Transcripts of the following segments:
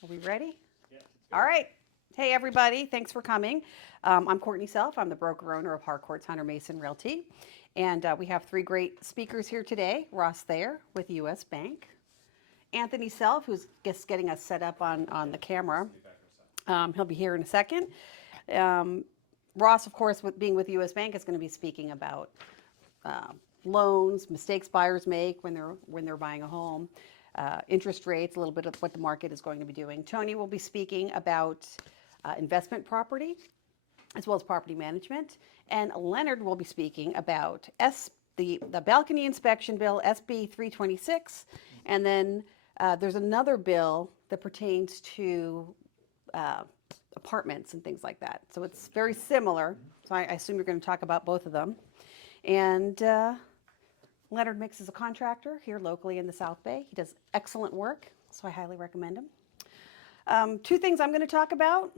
Are we ready? Yeah. All right. Hey, everybody. Thanks for coming. I'm Courtney Self. I'm the broker owner of Harcourt Hunter Mason Realty. And we have three great speakers here today. Ross Thayer with U.S. Bank. Anthony Self, who's just getting us set up on the camera. He'll be here in a second. Um, Ross, of course, being with U.S. Bank, is going to be speaking about loans, mistakes buyers make when they're buying a home, interest rates, a little bit of what the market is going to be doing. Tony will be speaking about investment property as well as property management, and Leonard will be speaking about the balcony inspection bill, SB 326, and then there's another bill that pertains to apartments and things like that. So it's very similar. So I assume you're going to talk about both of them. And Leonard Mix is a contractor here locally in the South Bay. He does excellent work, so I highly recommend him. Two things I'm going to talk about,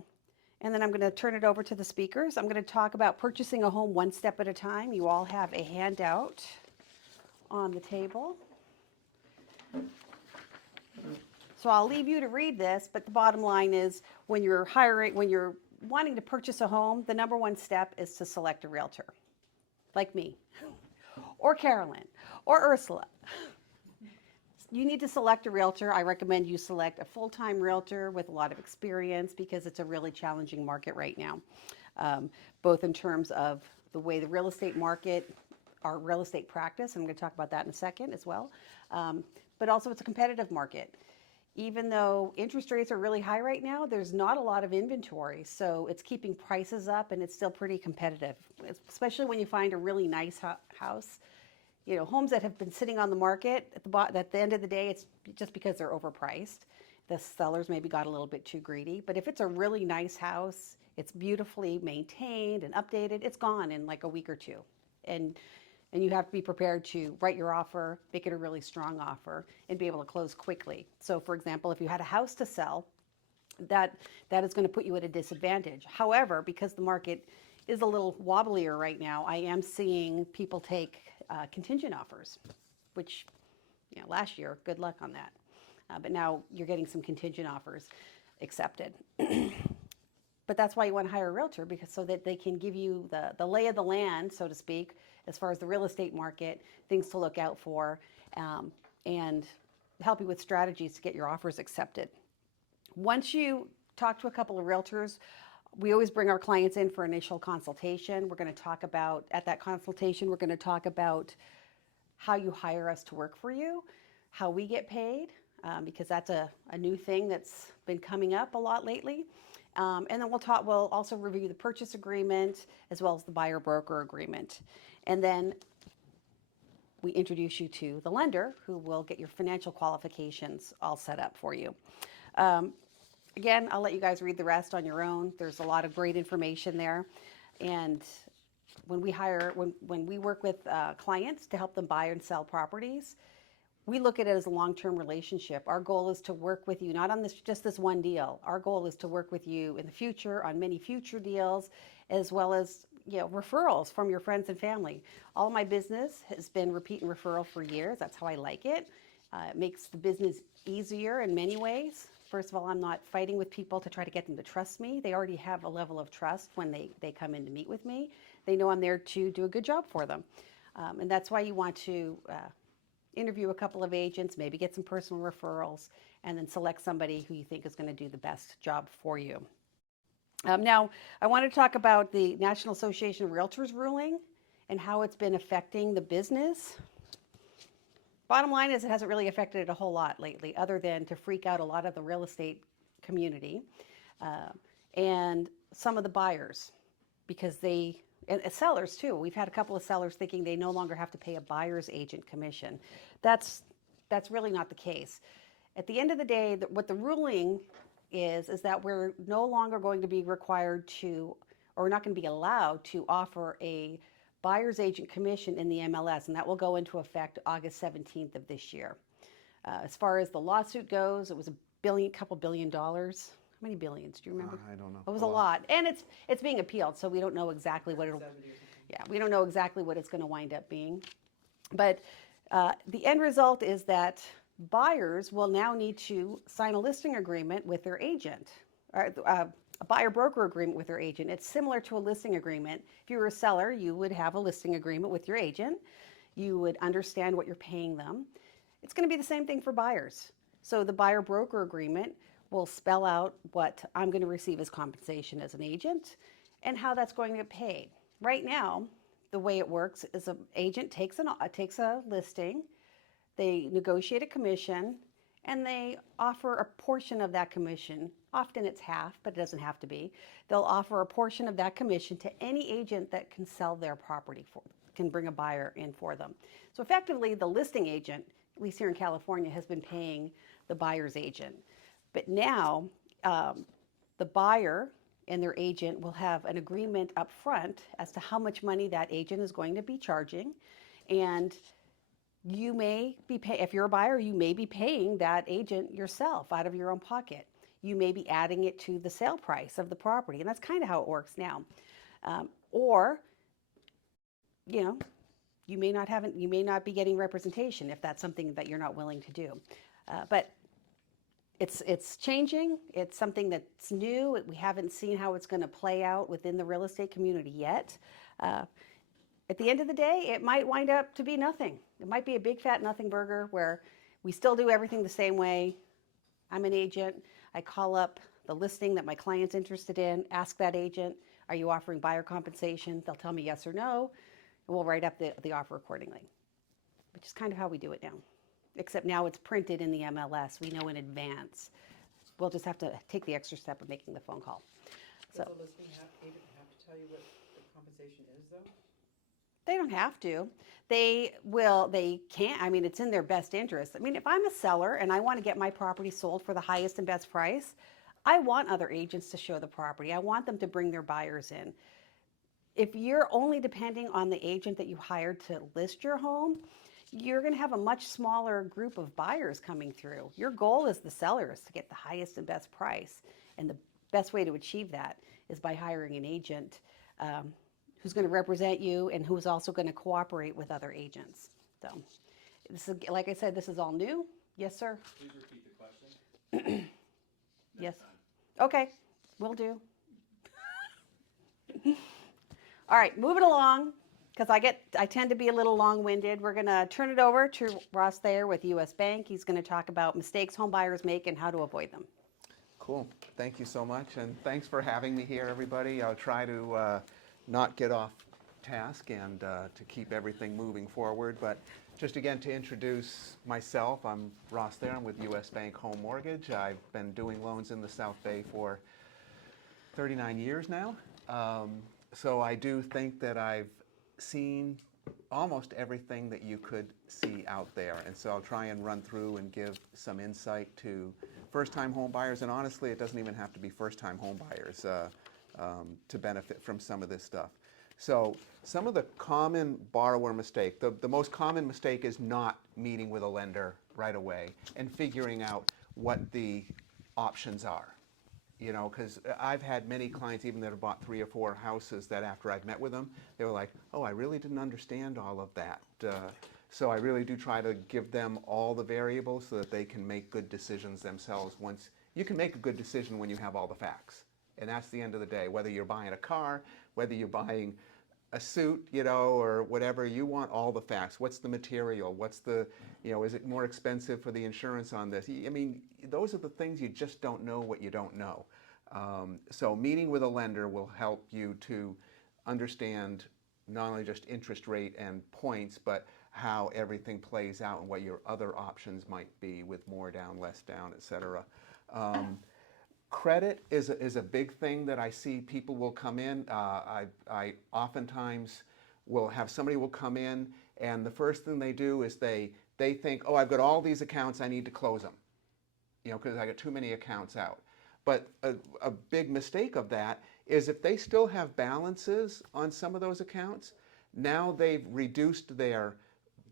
and then I'm going to turn it over to the speakers. I'm going to talk about purchasing a home one step at a time. You all have a handout on the table. So I'll leave you to read this, but the bottom line is when you're wanting to purchase a home, the number one step is to select a realtor, like me, or Carolyn, or Ursula. You need to select a realtor. I recommend you select a full-time realtor with a lot of experience because it's a really challenging market right now, both in terms of the way the real estate market, our real estate practice, I'm going to talk about that in a second as well, but also it's a competitive market. Even though interest rates are really high right now, there's not a lot of inventory, so it's keeping prices up and it's still pretty competitive, especially when you find a really nice house. You know, homes that have been sitting on the market at the end of the day, it's just because they're overpriced. The sellers maybe got a little bit too greedy, but if it's a really nice house, it's beautifully maintained and updated, it's gone in like a week or two. And you have to be prepared to write your offer, make it a really strong offer, and be able to close quickly. So for example, if you had a house to sell, that is going to put you at a disadvantage. However, because the market is a little wobblier right now, I am seeing people take contingent offers, which, you know, last year, good luck on that. But now you're getting some contingent offers accepted. But that's why you want to hire a realtor, because so that they can give you the lay of the land, so to speak, as far as the real estate market, things to look out for, and help you with strategies to get your offers accepted. Once you talk to a couple of realtors, we always bring our clients in for initial consultation. We're going to talk about, at that consultation, we're going to talk about how you hire us to work for you, how we get paid, because that's a new thing that's been coming up a lot lately. And then we'll also review the purchase agreement as well as the buyer broker agreement. And then we introduce you to the lender who will get your financial qualifications all set up for you. Again, I'll let you guys read the rest on your own. There's a lot of great information there. And when we work with clients to help them buy and sell properties, we look at it as a long-term relationship. Our goal is to work with you, not on just this one deal. Our goal is to work with you in the future on many future deals, as well as, you know, referrals from your friends and family. All of my business has been repeat and referral for years. That's how I like it. It makes the business easier in many ways. First of all, I'm not fighting with people to try to get them to trust me. They already have a level of trust when they come in to meet with me. They know I'm there to do a good job for them. And that's why you want to interview a couple of agents, maybe get some personal referrals, and then select somebody who you think is going to do the best job for you. Now, I want to talk about the National Association of Realtors ruling and how it's been affecting the business. Bottom line is it hasn't really affected it a whole lot lately, other than to freak out a lot of the real estate community and some of the buyers, because and sellers too. We've had a couple of sellers thinking they no longer have to pay a buyer's agent commission. That's really not the case. At the end of the day, what the ruling is that we're no longer going to be required to, or we're not going to be allowed to offer a buyer's agent commission in the MLS, and that will go into effect August 17th of this year. As far as the lawsuit goes, it was couple $1 billion. How many billions? Do you remember? I don't know. It was a lot, and it's being appealed, so we don't know exactly what it'll. Yeah, we don't know exactly what it's going to wind up being, but the end result is that Buyers will now need to sign a listing agreement with their agent, or a buyer broker agreement with their agent. It's similar to a listing agreement. If you were a seller, you would have a listing agreement with your agent. You would understand what you're paying them. It's going to be the same thing for buyers. So the buyer broker agreement will spell out what I'm going to receive as compensation as an agent and how that's going to get paid. Right now, the way it works is an agent takes a listing, they negotiate a commission, and they offer a portion of that commission. Often it's half, but it doesn't have to be. They'll offer a portion of that commission to any agent that can sell their property for them, can bring a buyer in for them. So effectively, the listing agent, at least here in California, has been paying the buyer's agent. But now, the buyer and their agent will have an agreement up front as to how much money that agent is going to be charging. And you may be if you're a buyer, you may be paying that agent yourself out of your own pocket. You may be adding it to the sale price of the property, and that's kind of how it works now. Or, you know, you may not be getting representation if that's something that you're not willing to do. But it's changing. It's something that's new. We haven't seen how it's going to play out within the real estate community yet. At the end of the day, it might wind up to be nothing. It might be a big fat nothing burger where we still do everything the same way. I'm an agent. I call up the listing that my client's interested in, ask that agent, are you offering buyer compensation? They'll tell me yes or no, and we'll write up the offer accordingly, which is kind of how we do it now. Except now it's printed in the MLS. We know in advance. We'll just have to take the extra step of making the phone call. Does the listing agent have to tell you what the compensation is, though? They don't have to. They can't. I mean, it's in their best interest. I mean, if I'm a seller and I want to get my property sold for the highest and best price, I want other agents to show the property. I want them to bring their buyers in. If you're only depending on the agent that you hired to list your home, you're going to have a much smaller group of buyers coming through. Your goal as the seller is to get the highest and best price. And the best way to achieve that is by hiring an agent who's going to represent you and who's also going to cooperate with other agents. So, this is, like I said, this is all new. Yes, sir? Please repeat the question. Yes. Okay, will do. All right, moving along, because I tend to be a little long-winded. We're going to turn it over to Ross Thayer with U.S. Bank. He's going to talk about mistakes home buyers make and how to avoid them. Cool. Thank you so much, and thanks for having me here, everybody. I'll try to not get off task and to keep everything moving forward. But just again to introduce myself, I'm Ross Thayer. I'm with U.S. Bank Home Mortgage. I've been doing loans in the South Bay for 39 years now. So I do think that I've seen almost everything that you could see out there. And so I'll try and run through and give some insight to first-time home buyers. And honestly, it doesn't even have to be first-time home buyers to benefit from some of this stuff. So some of the common borrower mistake, the most common mistake is not meeting with a lender right away and figuring out what the options are. You know, because I've had many clients even that have bought 3 or 4 houses that after I've met with them, they were like, oh, I really didn't understand all of that. So I really do try to give them all the variables so that they can make good decisions themselves. Once you can make a good decision when you have all the facts. And that's the end of the day. Whether you're buying a car, whether you're buying a suit, you know, or whatever, you want all the facts. What's the material? What's the, you know, is it more expensive for the insurance on this? I mean, those are the things you just don't know what you don't know. So meeting with a lender will help you to understand not only just interest rate and points, but how everything plays out and what your other options might be with more down, less down, et cetera. Credit is a big thing that I see people will come in. I oftentimes will have somebody will come in and the first thing they do is they think, oh, I've got all these accounts, I need to close them, you know, because I got too many accounts out. But a big mistake of that is if they still have balances on some of those accounts, now they've reduced their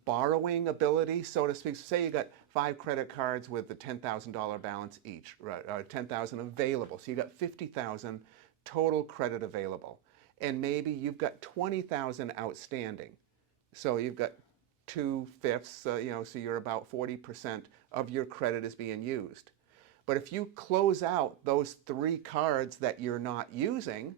borrowing ability, so to speak. So say you got 5 credit cards with the $10,000 balance each, right? $10,000 available. So you got $50,000 total credit available. And maybe you've got $20,000 outstanding. So you've got 2/5, so you're about 40% of your credit is being used. But if you close out those 3 cards that you're not using,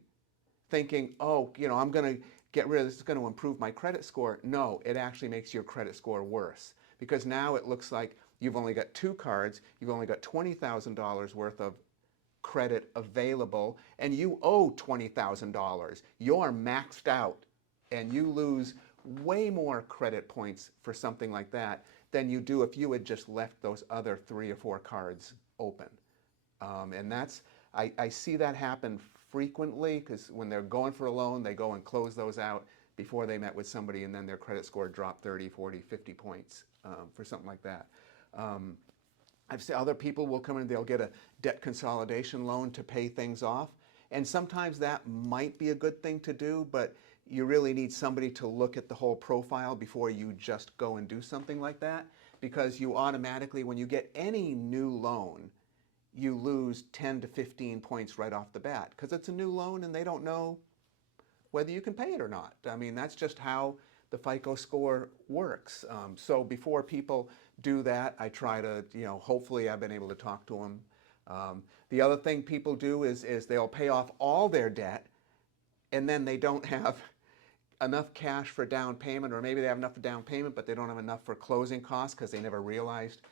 thinking, oh, I'm going to get rid of this, it's going to improve my credit score. No, it actually makes your credit score worse, because now it looks like you've only got 2 cards, you've only got $20,000 worth of credit available, and you owe $20,000. You're maxed out, and you lose way more credit points for something like that than you do if you had just left those other 3 or 4 cards open. And I see that happen frequently, because when they're going for a loan, they go and close those out before they met with somebody, and then their credit score dropped 30, 40, 50 points for something like that. I've seen other people will come in, they'll get a debt consolidation loan to pay things off. And sometimes that might be a good thing to do, but you really need somebody to look at the whole profile before you just go and do something like that. Because you automatically, when you get any new loan, you lose 10 to 15 points right off the bat, because it's a new loan and they don't know whether you can pay it or not. I mean, that's just how the FICO score works. So before people do that, I try to, hopefully I've been able to talk to them. The other thing people do is they'll pay off all their debt, and then they don't have enough cash for down payment, or maybe they have enough for down payment, but they don't have enough for closing costs because they never realized,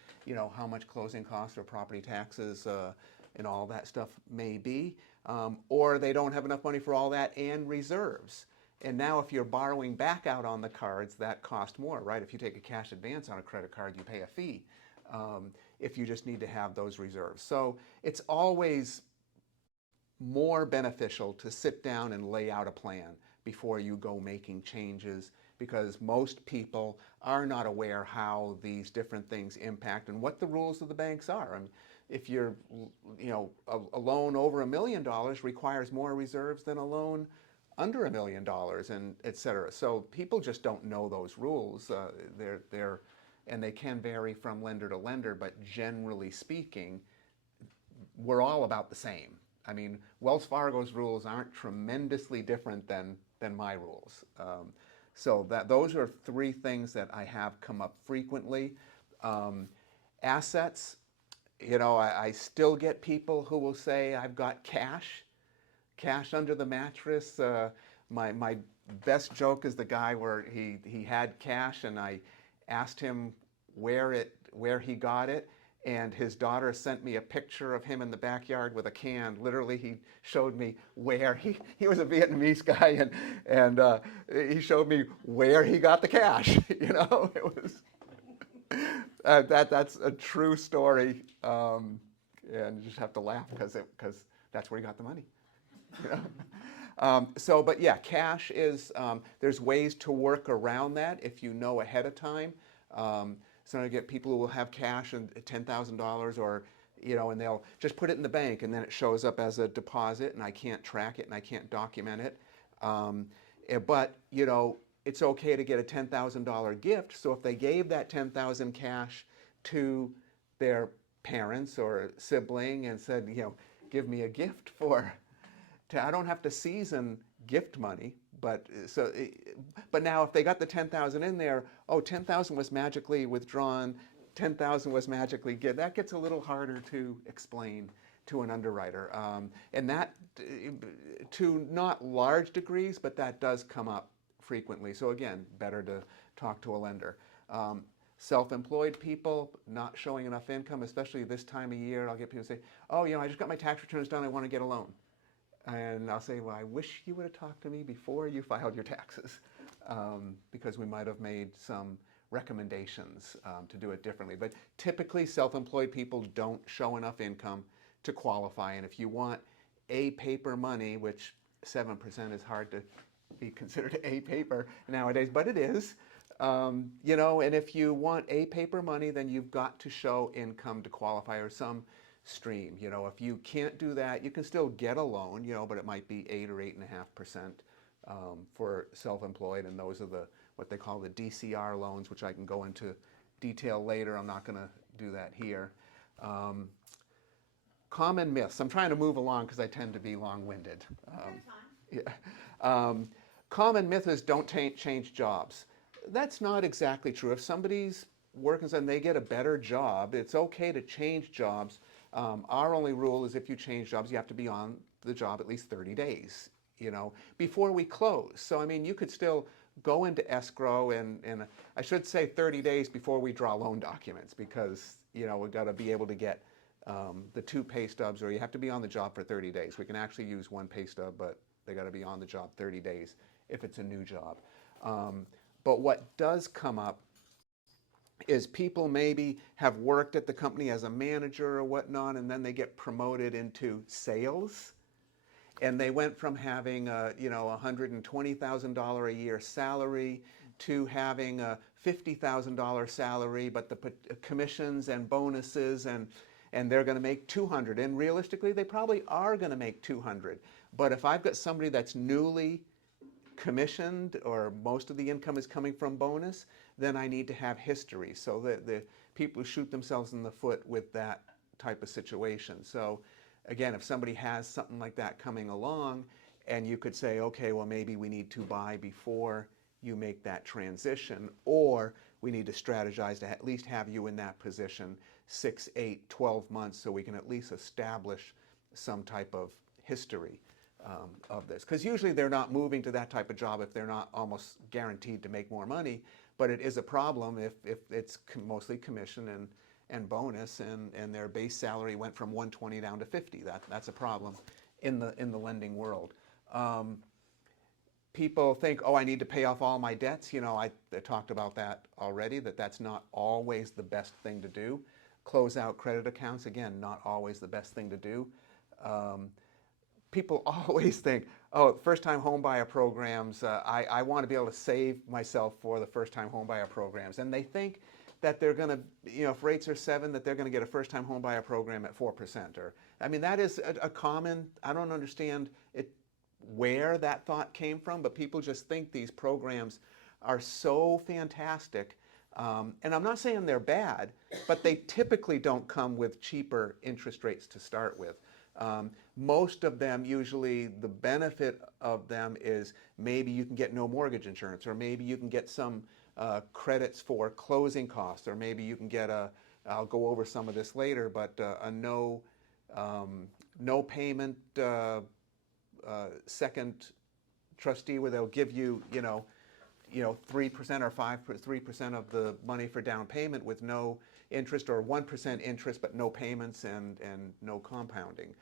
how much closing costs or property taxes and all that stuff may be. Or they don't have enough money for all that and reserves. And now if you're borrowing back out on the cards, that cost more, right? If you take a cash advance on a credit card, you pay a fee if you just need to have those reserves. So it's always more beneficial to sit down and lay out a plan before you go making changes, because most people are not aware how these different things impact and what the rules of the banks are. I mean, if you're, a loan over $1 million requires more reserves than a loan under $1 million, and et cetera. So people just don't know those rules. And they can vary from lender to lender, but generally speaking, we're all about the same. I mean, Wells Fargo's rules aren't tremendously different than my rules. So those are 3 things that I have come up frequently. Assets, I still get people who will say, I've got cash under the mattress. My best joke is the guy where he had cash, and I asked him where he got it, and his daughter sent me a picture of him in the backyard with a can. Literally, he showed me where he was a Vietnamese guy, and he showed me where he got the cash. It was that's a true story, and you just have to laugh because that's where he got the money. But yeah, cash is, there's ways to work around that if you know ahead of time. So I get people who will have cash and $10,000, or, and they'll just put it in the bank, and then it shows up as a deposit, and I can't track it and I can't document it. But, it's okay to get a $10,000 gift. So if they gave that $10,000 cash to their parents or sibling and said, give me a gift I don't have to season gift money, but now if they got the 10,000 in there, 10,000 was magically withdrawn, 10,000 was magically given. That gets a little harder to explain to an underwriter, and that to not large degrees, but that does come up frequently. So again, better to talk to a lender. Self-employed people not showing enough income, especially this time of year, I'll get people say, I just got my tax returns done, I want to get a loan. And I'll say, well, I wish you would have talked to me before you filed your taxes, because we might have made some recommendations to do it differently. But typically, self-employed people don't show enough income to qualify. And if you want A paper money, which 7% is hard to be considered A paper nowadays, but it is, and if you want A paper money, then you've got to show income to qualify, or some stream. If you can't do that, you can still get a loan, but it might be 8 or 8.5% for self-employed, and those are what they call the DCR loans, which I can go into detail later. I'm not going to do that here. Common myths. I'm trying to move along because I tend to be long-winded. Common myth is don't change jobs. That's not exactly true. If somebody's working and they get a better job, it's okay to change jobs. Our only rule is if you change jobs, you have to be on the job at least 30 days, before we close. So, I mean, you could still go into escrow and I should say 30 days before we draw loan documents because, we've got to be able to get the 2 pay stubs, or you have to be on the job for 30 days. We can actually use 1 pay stub, but they got to be on the job 30 days if it's a new job. But what does come up is people maybe have worked at the company as a manager or whatnot, and then they get promoted into sales. And they went from having a $120,000 a year salary to having a $50,000 salary, but the commissions and bonuses and they're going to make 200. And realistically, they probably are going to make 200. But if I've got somebody that's newly commissioned or most of the income is coming from bonus, then I need to have history so that the people who shoot themselves in the foot with that type of situation. So again, if somebody has something like that coming along and you could say, okay, well, maybe we need to buy before you make that transition, or we need to strategize to at least have you in that position 6, 8, 12 months so we can at least establish some type of history of this. Because usually they're not moving to that type of job if they're not almost guaranteed to make more money, but it is a problem if it's mostly commission and bonus and their base salary went from 120 down to 50. That's a problem in the lending world. People think, oh, I need to pay off all my debts. I talked about that already, that's not always the best thing to do. Close out credit accounts, again, not always the best thing to do. People always think, oh, first-time homebuyer programs, I want to be able to save myself for the first-time homebuyer programs. And they think that they're going to, if rates are 7, that they're going to get a first-time homebuyer program at 4%. That is a common, I don't understand where that thought came from, but people just think these programs are so fantastic. And I'm not saying they're bad, but they typically don't come with cheaper interest rates to start with. Most of them, usually the benefit of them is maybe you can get no mortgage insurance, or maybe you can get some credits for closing costs, or maybe you can get I'll go over some of this later, but a no payment second trustee where they'll give you, 3% or 3% of the money for down payment with no interest, or 1% interest but no payments and no compounding.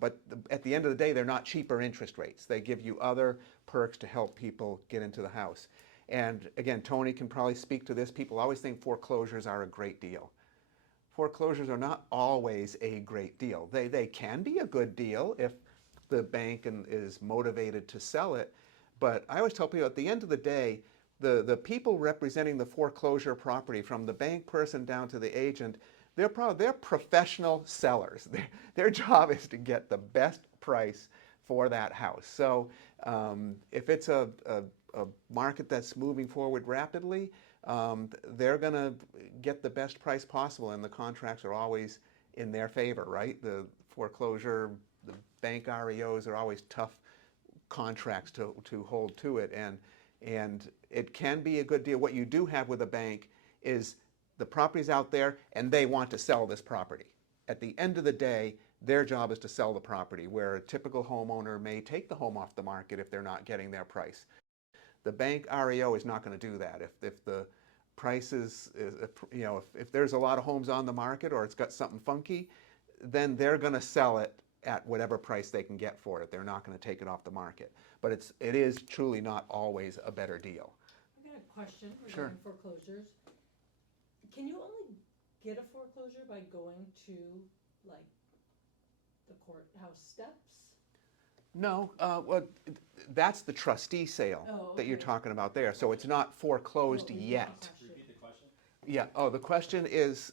But at the end of the day, they're not cheaper interest rates. They give you other perks to help people get into the house. And again, Tony can probably speak to this. People always think foreclosures are a great deal. Foreclosures are not always a great deal. They can be a good deal if the bank is motivated to sell it. But I always tell people at the end of the day, the people representing the foreclosure property, from the bank person down to the agent, they're professional sellers. Their job is to get the best price for that house. So if it's a market that's moving forward rapidly, they're going to get the best price possible, and the contracts are always in their favor, right? The foreclosure, the bank REOs are always tough contracts to hold to it, and it can be a good deal. What you do have with a bank is the property's out there and they want to sell this property. At the end of the day, their job is to sell the property, where a typical homeowner may take the home off the market if they're not getting their price. The bank REO is not going to do that. If the price is if there's a lot of homes on the market, or it's got something funky, then they're going to sell it at whatever price they can get for it. They're not going to take it off the market. But it is truly not always a better deal. I got a question Sure. regarding foreclosures. Can you only get a foreclosure by going to, like, the courthouse steps? No, well, that's the trustee sale that you're okay. talking about there. So it's not foreclosed Oh, it's not yet. actually- Repeat the question. Yeah. Oh, the question is,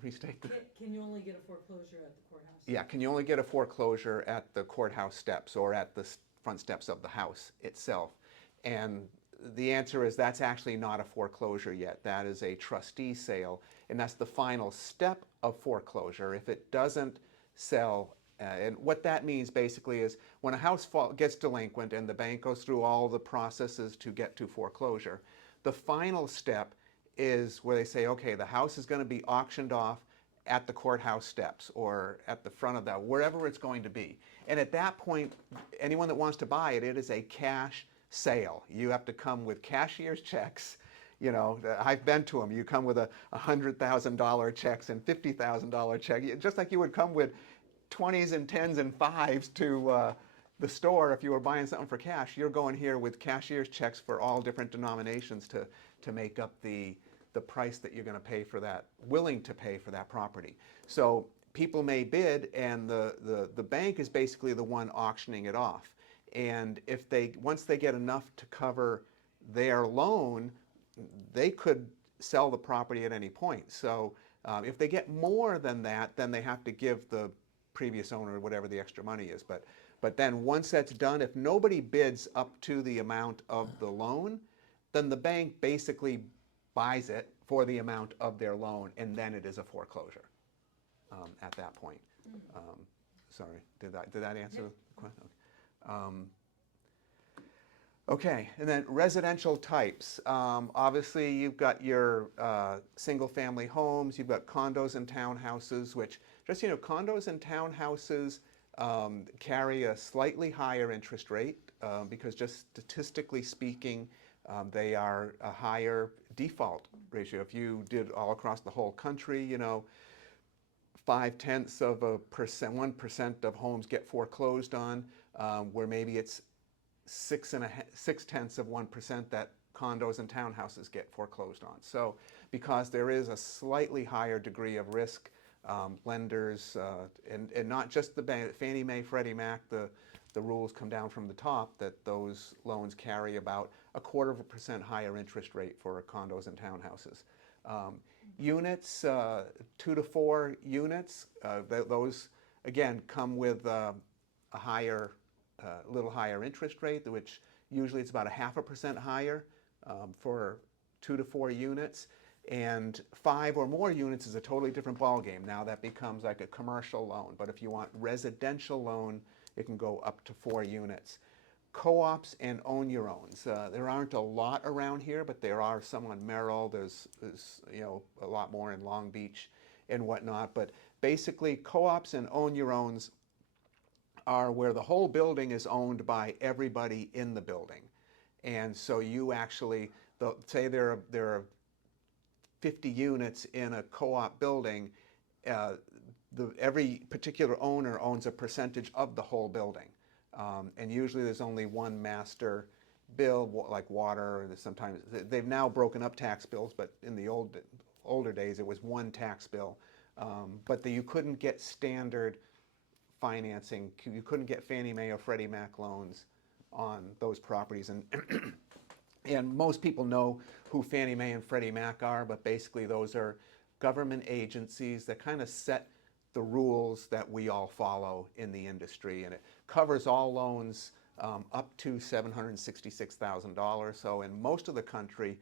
restate the. Can you only get a foreclosure at the courthouse? Yeah. Can you only get a foreclosure at the courthouse steps or at the front steps of the house itself? And the answer is that's actually not a foreclosure yet. That is a trustee sale, and that's the final step of foreclosure. If it doesn't sell, and what that means basically is when a house gets delinquent and the bank goes through all the processes to get to foreclosure, The final step is where they say, okay, the house is going to be auctioned off at the courthouse steps or at the front of that, wherever it's going to be. And at that point, anyone that wants to buy it, it is a cash sale. You have to come with cashier's checks. You know, I've been to them. You come with a $100,000 checks and $50,000 check, just like you would come with 20s and 10s and 5s to the store if you were buying something for cash. You're going here with cashier's checks for all different denominations to make up the price that you're going to pay for that, willing to pay for that property. So people may bid, and the bank is basically the one auctioning it off. And if once they get enough to cover their loan, they could sell the property at any point. So if they get more than that, then they have to give the previous owner whatever the extra money is. But then once that's done, if nobody bids up to the amount of the loan, then the bank basically buys it for the amount of their loan, and then it is a foreclosure at that point. Sorry, did that answer the question? Okay, and then residential types. Obviously, you've got your single-family homes, you've got condos and townhouses, which, just so you know, condos and townhouses carry a slightly higher interest rate because just statistically speaking, they are a higher default ratio. If you did all across the whole country, you know, 0.5%, 1% of homes get foreclosed on, where maybe it's 0.6% that condos and townhouses get foreclosed on. So because there is a slightly higher degree of risk, lenders, and not just the bank, Fannie Mae, Freddie Mac, the rules come down from the top that those loans carry about 0.25% higher interest rate for condos and townhouses. Units, 2 to 4 units, those again come with a higher, little higher interest rate, which usually it's about 0.5% higher for 2 to 4 units. And 5 or more units is a totally different ballgame. Now that becomes like a commercial loan. But if you want residential loan, it can go up to 4 units. Co-ops and own your owns. There aren't a lot around here, but there are some on Merrill. There's you know, a lot more in Long Beach and whatnot. But basically, co-ops and own your owns are where the whole building is owned by everybody in the building. And so you actually, say there are 50 units in a co-op building, every particular owner owns a percentage of the whole building. And usually there's only one master bill, like water. Sometimes they've now broken up tax bills, but in the older days it was one tax bill. But you couldn't get standard financing. You couldn't get Fannie Mae or Freddie Mac loans on those properties. And most people know who Fannie Mae and Freddie Mac are, but basically those are government agencies that kind of set the rules that we all follow in the industry. And it covers all loans up to $766,000. So in most of the country,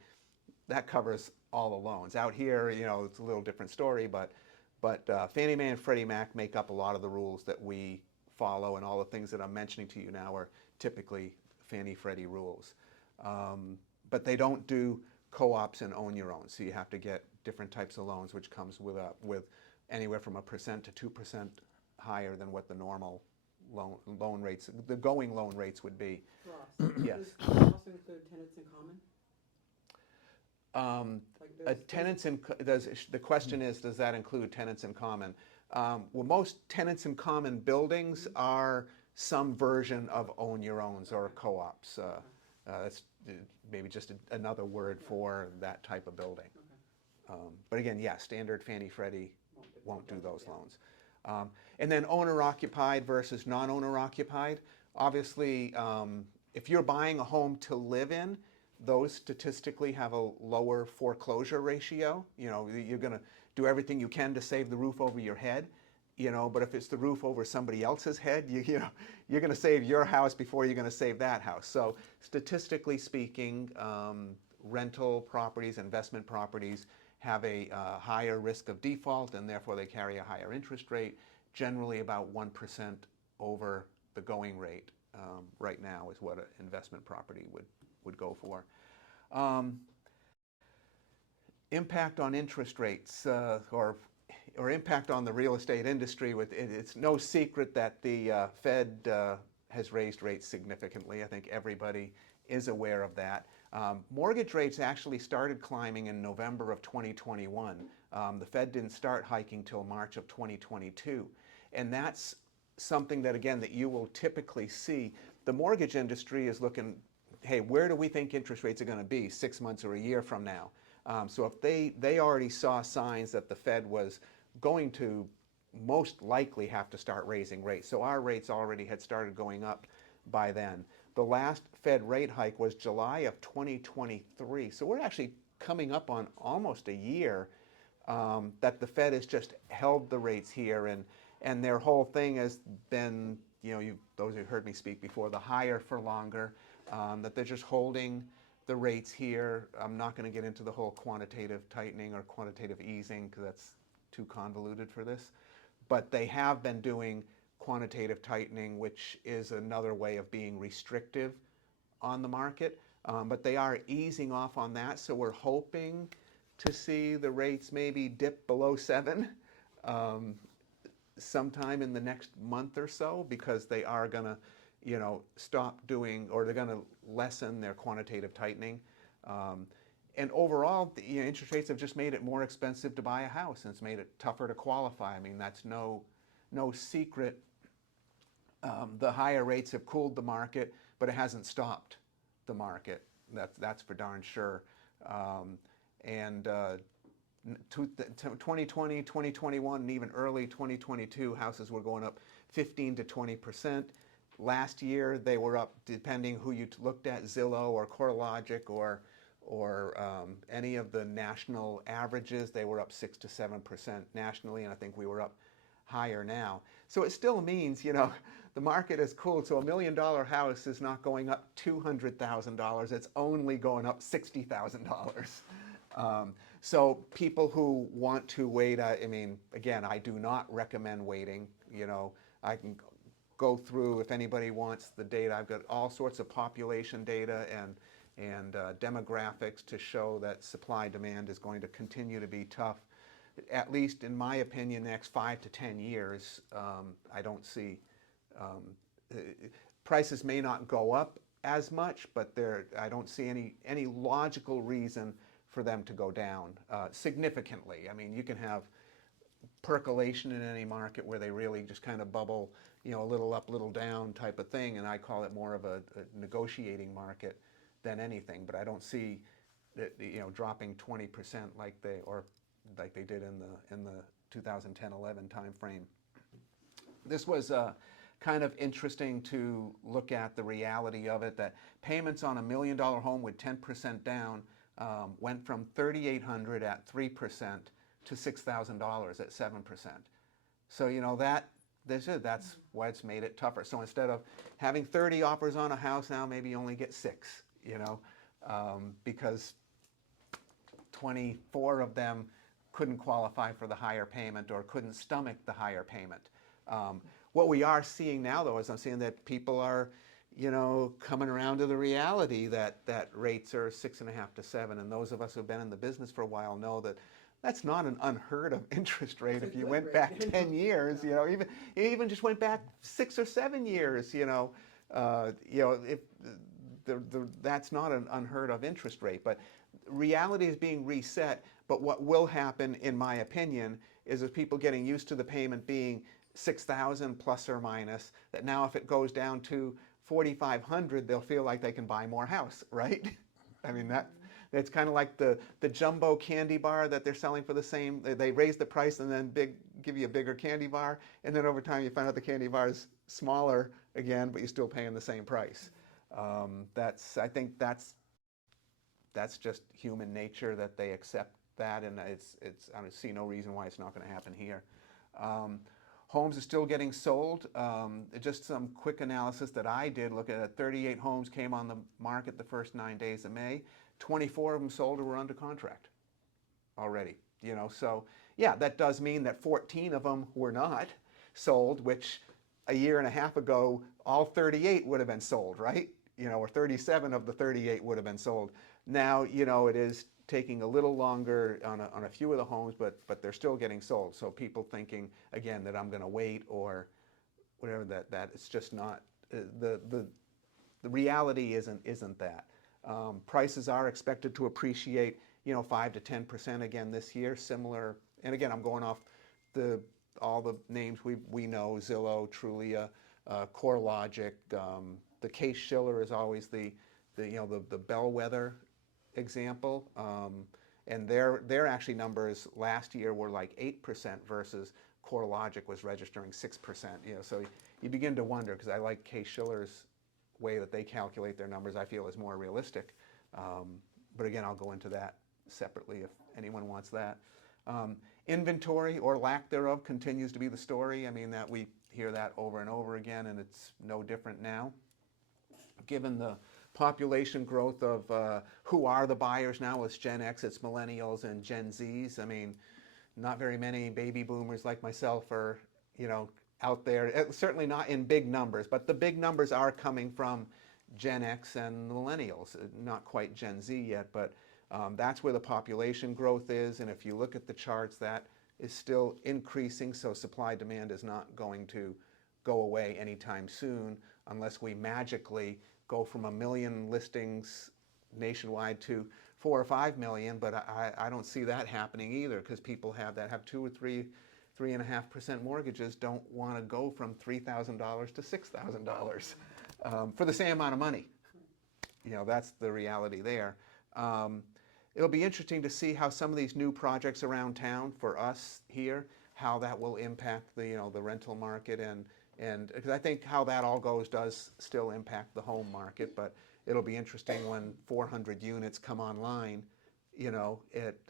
that covers all the loans. Out here, you know, it's a little different story, but Fannie Mae and Freddie Mac make up a lot of the rules that we follow, and all the things that I'm mentioning to you now are typically Fannie Freddie rules. But they don't do co-ops and own your own, so you have to get different types of loans, which comes with anywhere from 1% to 2% higher than what the normal loan rates, the going loan rates would be. Ross, Yes. does it also include tenants in common? The question is, does that include tenants in common? Well, most tenants in common buildings are some version of own your owns or co-ops. That's maybe just another word for that type of building. But again, yes, standard Fannie Freddie won't do those loans. And then owner-occupied versus non-owner-occupied. Obviously, if you're buying a home to live in, those statistically have a lower foreclosure ratio. You know, you're going to do everything you can to save the roof over your head. You know, but if it's the roof over somebody else's head, you know, you're going to save your house before you're going to save that house. So statistically speaking, rental properties, investment properties have a higher risk of default, and therefore they carry a higher interest rate, generally about 1% over the going rate right now is what an investment property would go for. impact on interest rates or impact on the real estate industry, it's no secret that the Fed has raised rates significantly. I think everybody is aware of that. Mortgage rates actually started climbing in November of 2021. The Fed didn't start hiking till March of 2022. And that's something that, again, that you will typically see. The mortgage industry is looking, hey, where do we think interest rates are going to be 6 months or a year from now? So if they already saw signs that the Fed was going to most likely have to start raising rates. So our rates already had started going up by then. The last Fed rate hike was July of 2023. So we're actually coming up on almost a year that the Fed has just held the rates here, and their whole thing has been, those who heard me speak before, the higher for longer, that they're just holding the rates here. I'm not going to get into the whole quantitative tightening or quantitative easing because that's too convoluted for this. But they have been doing quantitative tightening, which is another way of being restrictive on the market. But they are easing off on that, so we're hoping to see the rates maybe dip below 7 sometime in the next month or so, because they are going to stop doing, or they're going to lessen their quantitative tightening. And overall, interest rates have just made it more expensive to buy a house, and it's made it tougher to qualify. I mean, that's no secret. The higher rates have cooled the market, but it hasn't stopped the market. That's for darn sure. 2020, 2021, and even early 2022, houses were going up 15 to 20%. Last year, they were up, depending who you looked at, Zillow or CoreLogic or any of the national averages, they were up 6 to 7% nationally, and I think we were up higher now. So it still means, the market is cooled. So $1 million house is not going up $200,000. It's only going up $60,000. So people who want to wait, again, I do not recommend waiting. I can go through, if anybody wants the data, I've got all sorts of population data and demographics to show that supply demand is going to continue to be tough. At least in my opinion, the next 5 to 10 years, I don't see, prices may not go up as much, but I don't see any logical reason for them to go down significantly. I mean, you can have percolation in any market where they really just kind of bubble, a little up, little down type of thing, and I call it more of a negotiating market than anything. But I don't see that, dropping 20% like they did in the 2010-11 time frame. This was kind of interesting to look at the reality of it, that payments on $1 million home with 10% down went from $3,800 at 3% to $6,000 at 7%. So that's why it's made it tougher. So instead of having 30 offers on a house, now maybe you only get 6. Because 24 of them couldn't qualify for the higher payment or couldn't stomach the higher payment. What we are seeing now, though, is I'm seeing that people are, coming around to the reality that rates are 6.5 to 7, and those of us who've been in the business for a while know that that's not an unheard of interest rate. If you went back 10 years, even just went back 6 or 7 years, that's not an unheard of interest rate. But reality is being reset. But what will happen, in my opinion, is with people getting used to the payment being $6,000 plus or minus, that now if it goes down to $4,500, they'll feel like they can buy more house, right? I mean, it's kind of like the jumbo candy bar that they're selling for the same. They raise the price and then give you a bigger candy bar, and then over time you find out the candy bar is smaller again, but you're still paying the same price. I think that's just human nature, that they accept that, and I see no reason why it's not going to happen here. Homes are still getting sold. Just some quick analysis that I did, look at 38 homes came on the market the first 9 days of May. 24 of them sold or were under contract already. So yeah, that does mean that 14 of them were not sold, which a year and a half ago, all 38 would have been sold, right? Or 37 of the 38 would have been sold. Now, it is taking a little longer on a few of the homes, but they're still getting sold. So people thinking, again, that I'm going to wait or whatever, that it's just not, the reality isn't that. Prices are expected to appreciate, 5 to 10% again this year, similar, and again, I'm going off all the names we know, Zillow, Trulia, CoreLogic, the Case-Shiller is always the bellwether example, and their actually numbers last year were like 8% versus CoreLogic was registering 6%. So you begin to wonder, because I like Case-Shiller's way that they calculate their numbers. I feel is more realistic, but again, I'll go into that separately if anyone wants that. Inventory or lack thereof continues to be the story. I mean, that we hear that over and over again, and it's no different now. Given the population growth of who are the buyers now, it's Gen X, it's millennials, and Gen Zs. I mean, not very many baby boomers like myself are, out there. Certainly not in big numbers, but the big numbers are coming from Gen X and millennials. Not quite Gen Z yet, but that's where the population growth is. And if you look at the charts, that is still increasing. So supply demand is not going to go away anytime soon unless we magically go from 1 million listings nationwide to 4 or 5 million. But I don't see that happening either, because people have 2 or 3.5% mortgages don't want to go from $3,000 to $6,000 for the same amount of money. That's the reality there. It'll be interesting to see how some of these new projects around town for us here, how that will impact the rental market, and because I think how that all goes does still impact the home market, but it'll be interesting when 400 units come online, at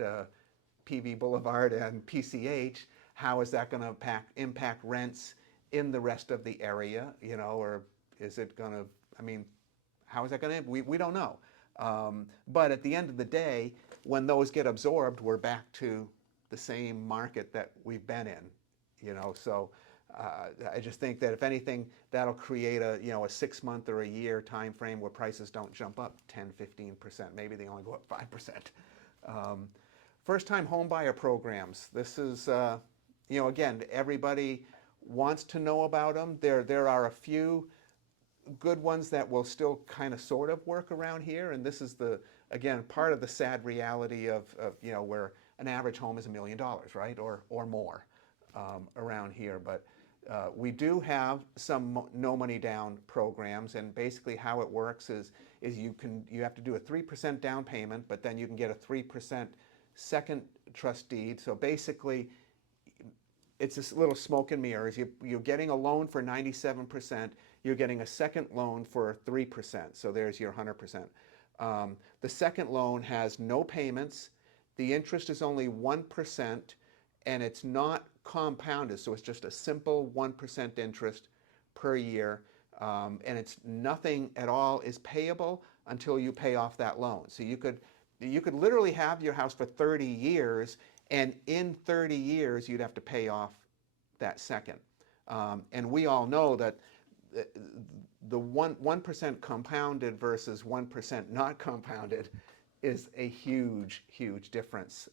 PV Boulevard and PCH. How is that going to impact rents in the rest of the area, or is it going to, how is that going to, we don't know. But at the end of the day, when those get absorbed, we're back to the same market that we've been in, so I just think that if anything, that'll create a 6-month or a year time frame where prices don't jump up 10-15%. Maybe they only go up 5%. First-time home buyer programs. This is, again, everybody wants to know about them. There are a few good ones that will still kind of sort of work around here, and this is again part of the sad reality of where an average home is $1 million, right, or more around here. But we do have some no money down programs, and basically how it works is you have to do a 3% down payment, but then you can get a 3% second trust deed. So basically, it's this little smoke and mirrors. You're getting a loan for 97%. You're getting a second loan for 3%. So there's your 100%. The second loan has no payments. The interest is only 1%, and it's not compounded. So it's just a simple 1% interest per year, and it's nothing at all is payable until you pay off that loan. So you could literally have your house for 30 years, and in 30 years you'd have to pay off that second. And we all know that the 1% compounded versus 1% not compounded is a huge, huge difference.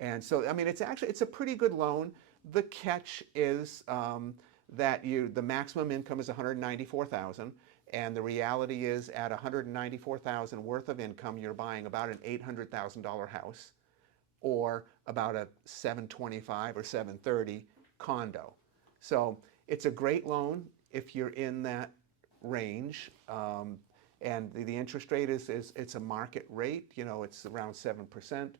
And so, it's a pretty good loan. The catch is that the maximum income is $194,000, and the reality is at $194,000 worth of income, you're buying about an $800,000 house, or about a $725,000 or $730,000 condo. So it's a great loan if you're in that range, and the interest rate it's a market rate. It's around 7%.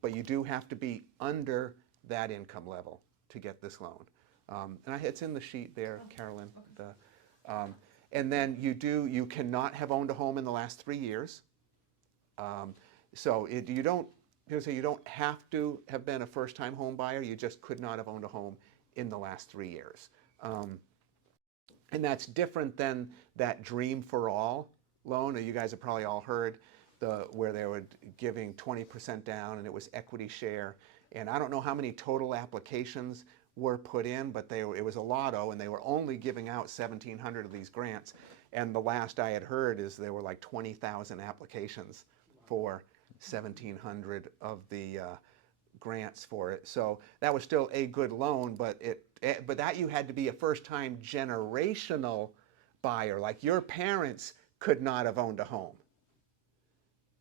But you do have to be under that income level to get this loan. And it's in the sheet there, Carolyn. Okay. And then you cannot have owned a home in the last 3 years. So you don't have to have been a first-time home buyer. You just could not have owned a home in the last 3 years. And that's different than that Dream for All loan. You guys have probably all heard where they were giving 20% down, and it was equity share. And I don't know how many total applications were put in, but it was a lotto, and they were only giving out 1,700 of these grants. And the last I had heard is there were like 20,000 applications for 1,700 of the grants for it. So that was still a good loan, but but that you had to be a first-time generational buyer. Like your parents could not have owned a home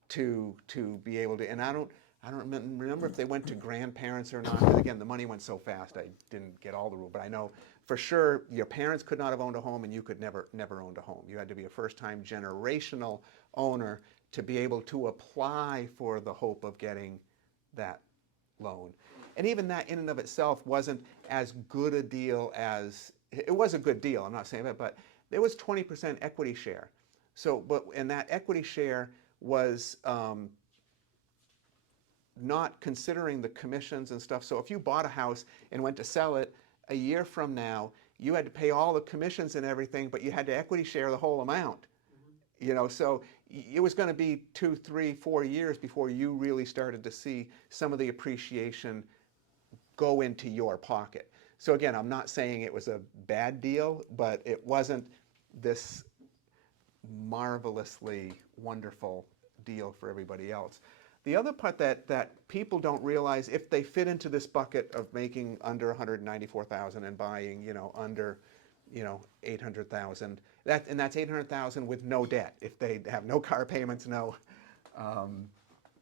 to be able to. And I don't remember if they went to grandparents or not. 'Cause again, the money went so fast, I didn't get all the rules. But I know for sure your parents could not have owned a home, and you could never owned a home. You had to be a first-time generational owner to be able to apply for the hope of getting that loan. And even that in and of itself wasn't as good a deal as, it was a good deal, I'm not saying that, but there was 20% equity share. So, and that equity share was not considering the commissions and stuff. So if you bought a house and went to sell it a year from now, you had to pay all the commissions and everything, but you had to equity share the whole amount. You know, so it was going to be 2, 3, 4 years before you really started to see some of the appreciation go into your pocket. So again, I'm not saying it was a bad deal, but it wasn't this marvelously wonderful deal for everybody else. The other part that people don't realize, if they fit into this bucket of making under $194,000 and buying, you know, under, you know, $800,000, and that's $800,000 with no debt. If they have no car payments, no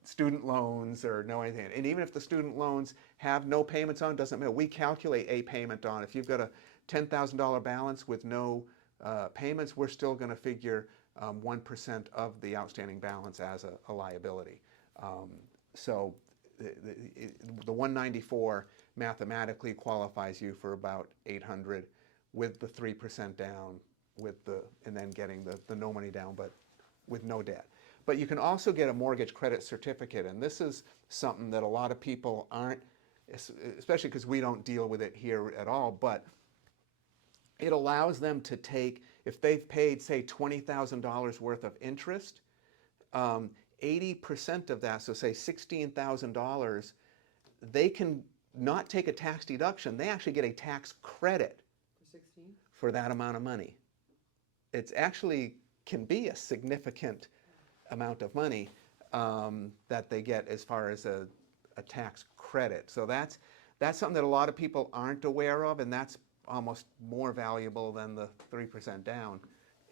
student loans, or no anything. And even if the student loans have no payments on, doesn't matter. We calculate a payment on. If you've got a $10,000 balance with no payments, we're still going to figure 1% of the outstanding balance as a liability. So the 194 mathematically qualifies you for about 800 with the 3% down, and then getting the no money down, but with no debt. But you can also get a mortgage credit certificate, and this is something that a lot of people aren't, especially because we don't deal with it here at all, but it allows them to take, if they've paid, say, $20,000 worth of interest, 80% of that, so say $16,000, they can not take a tax deduction. They actually get a tax credit For 16? for that amount of money. It's actually can be a significant amount of money that they get as far as a tax credit. So that's something that a lot of people aren't aware of, and that's almost more valuable than the 3% down,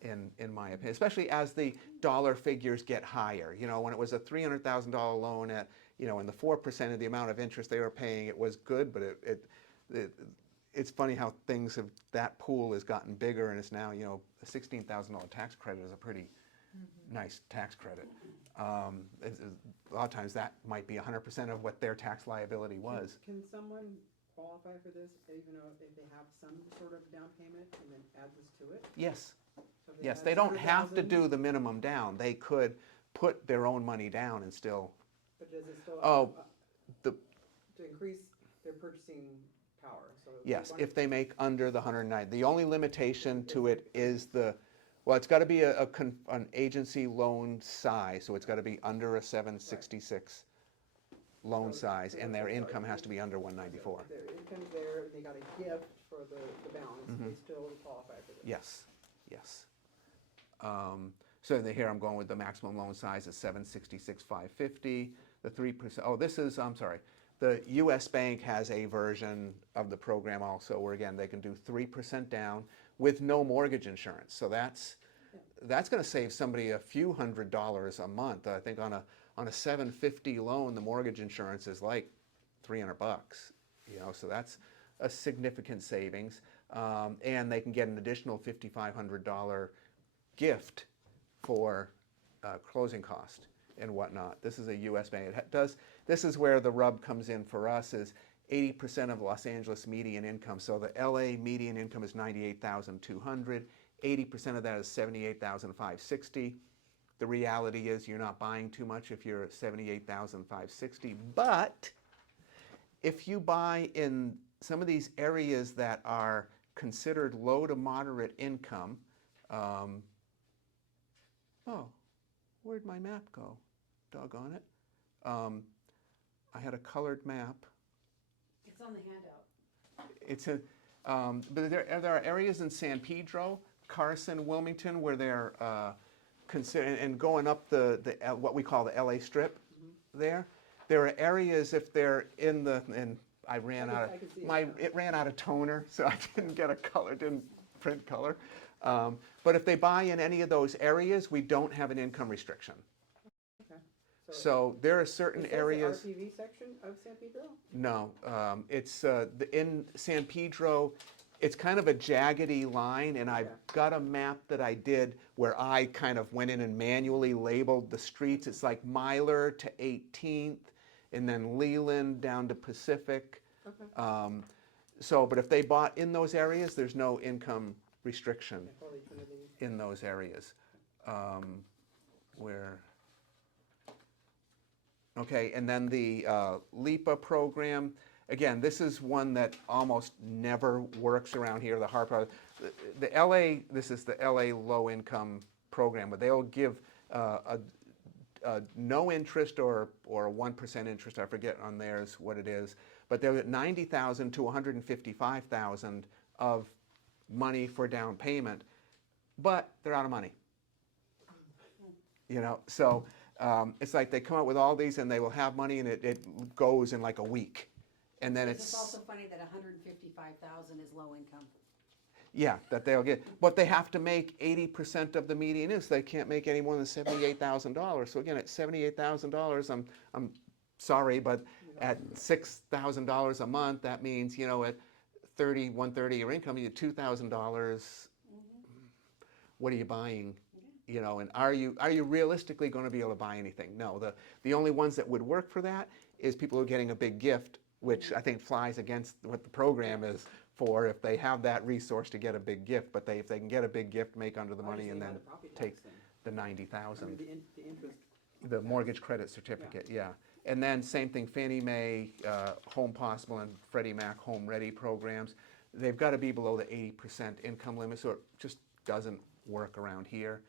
in my opinion, especially as the dollar figures get higher. You know, when it was a $300,000 loan at, you know, and the 4% of the amount of interest they were paying, it was good, but it's funny how things have, that pool has gotten bigger, and it's now, you know, a $16,000 tax credit is a pretty nice tax credit. A lot of times that might be 100% of what their tax liability was. Can someone qualify for this, even though if they have some sort of down payment, and then add this to it? Yes. So if Yes, have they don't have to 100,000, do the minimum down. They could put their own money down and still, But does it still, the, to increase their purchasing power? So yes, one- if they make under the 109. The only limitation to it is well, it's got to be an agency loan size, so it's got to be under a 766 loan size, and their income has to be under 194. If their income's there, and they got a gift for the balance, they still qualify for this? Yes, yes. So here I'm going with the maximum loan size is 766,550. The 3%. Oh, this is. I'm sorry. The U.S. Bank has a version of the program also, where again they can do 3% down with no mortgage insurance. So that's going to save somebody a few $100s a month. I think on a 750 loan, the mortgage insurance is like $300. You know, so that's a significant savings, and they can get an additional $5,500 gift for closing cost and whatnot. This is a U.S. bank. This is where the rub comes in for us, is 80% of Los Angeles median income. So the LA median income is $98,200. 80% of that is $78,560. The reality is you're not buying too much if you're at $78,560. But if you buy in some of these areas that are considered low to moderate income, oh, where'd my map go? Doggone it. I had a colored map. It's on the handout. It's but there are areas in San Pedro, Carson, Wilmington, where they're and going up the what we call the LA Strip. there. There are areas if they're in the, and I ran out I can see of, it, yeah. it ran out of toner, so I didn't get a color, didn't print color. But if they buy in any of those areas, we don't have an income restriction. Okay. So there are certain Is that areas. the RTV section of San Pedro? No, it's in San Pedro. It's kind of a jaggedy line, and I've got a map that I did where I kind of went in and manually labeled the streets. It's like Myler to 18th, and then Leland down to Pacific. Okay. But if they bought in those areas, there's no income restriction Holy Trinity. in those areas. Where? Okay, and then the LIPA program. Again, this is one that almost never works around here. The Harcourt, the LA. This is the LA low income program, but they'll give a no interest or a 1% interest. I forget on theirs what it is, but they're at $90,000 to $155,000 of money for down payment, but they're out of money. So it's like they come up with all these and they will have money and it goes in like a week. And then It's also funny that 155,000 is low income. yeah, that they'll get, but they have to make 80% of the median is. They can't make any more than $78,000. So again, at $78,000, I'm sorry, but at $6,000 a month, that means, at $130 your income, you get $2,000. What are you buying? And are you realistically going to be able to buy anything? No. The only ones that would work for that is people who are getting a big gift, which I think flies against what the program is for if they have that resource to get a big gift. But if they can get a big gift, make under the money, and then take the $90,000. The interest. The mortgage credit certificate, yeah. And then same thing, Fannie Mae, Home Possible, and Freddie Mac Home Ready programs. They've got to be below the 80% income limit, so it just doesn't work around here.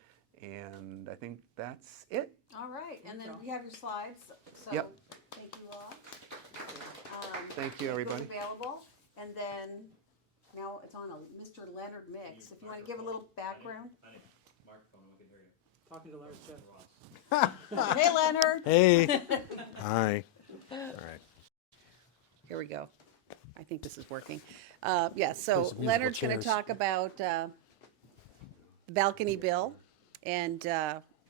And I think that's it. All right, and then we have your slides, so Yep. thank you all. Thank you, It goes everybody. available, and then now it's on a Mr. Leonard mix. If you want to give a little background. Microphone, we can hear you. Talking to Leonard Smith. Hey, Leonard. Hey. Hi. All right. Here we go. I think this is working. So There's musical Leonard's going to chairs. talk about the balcony bill. And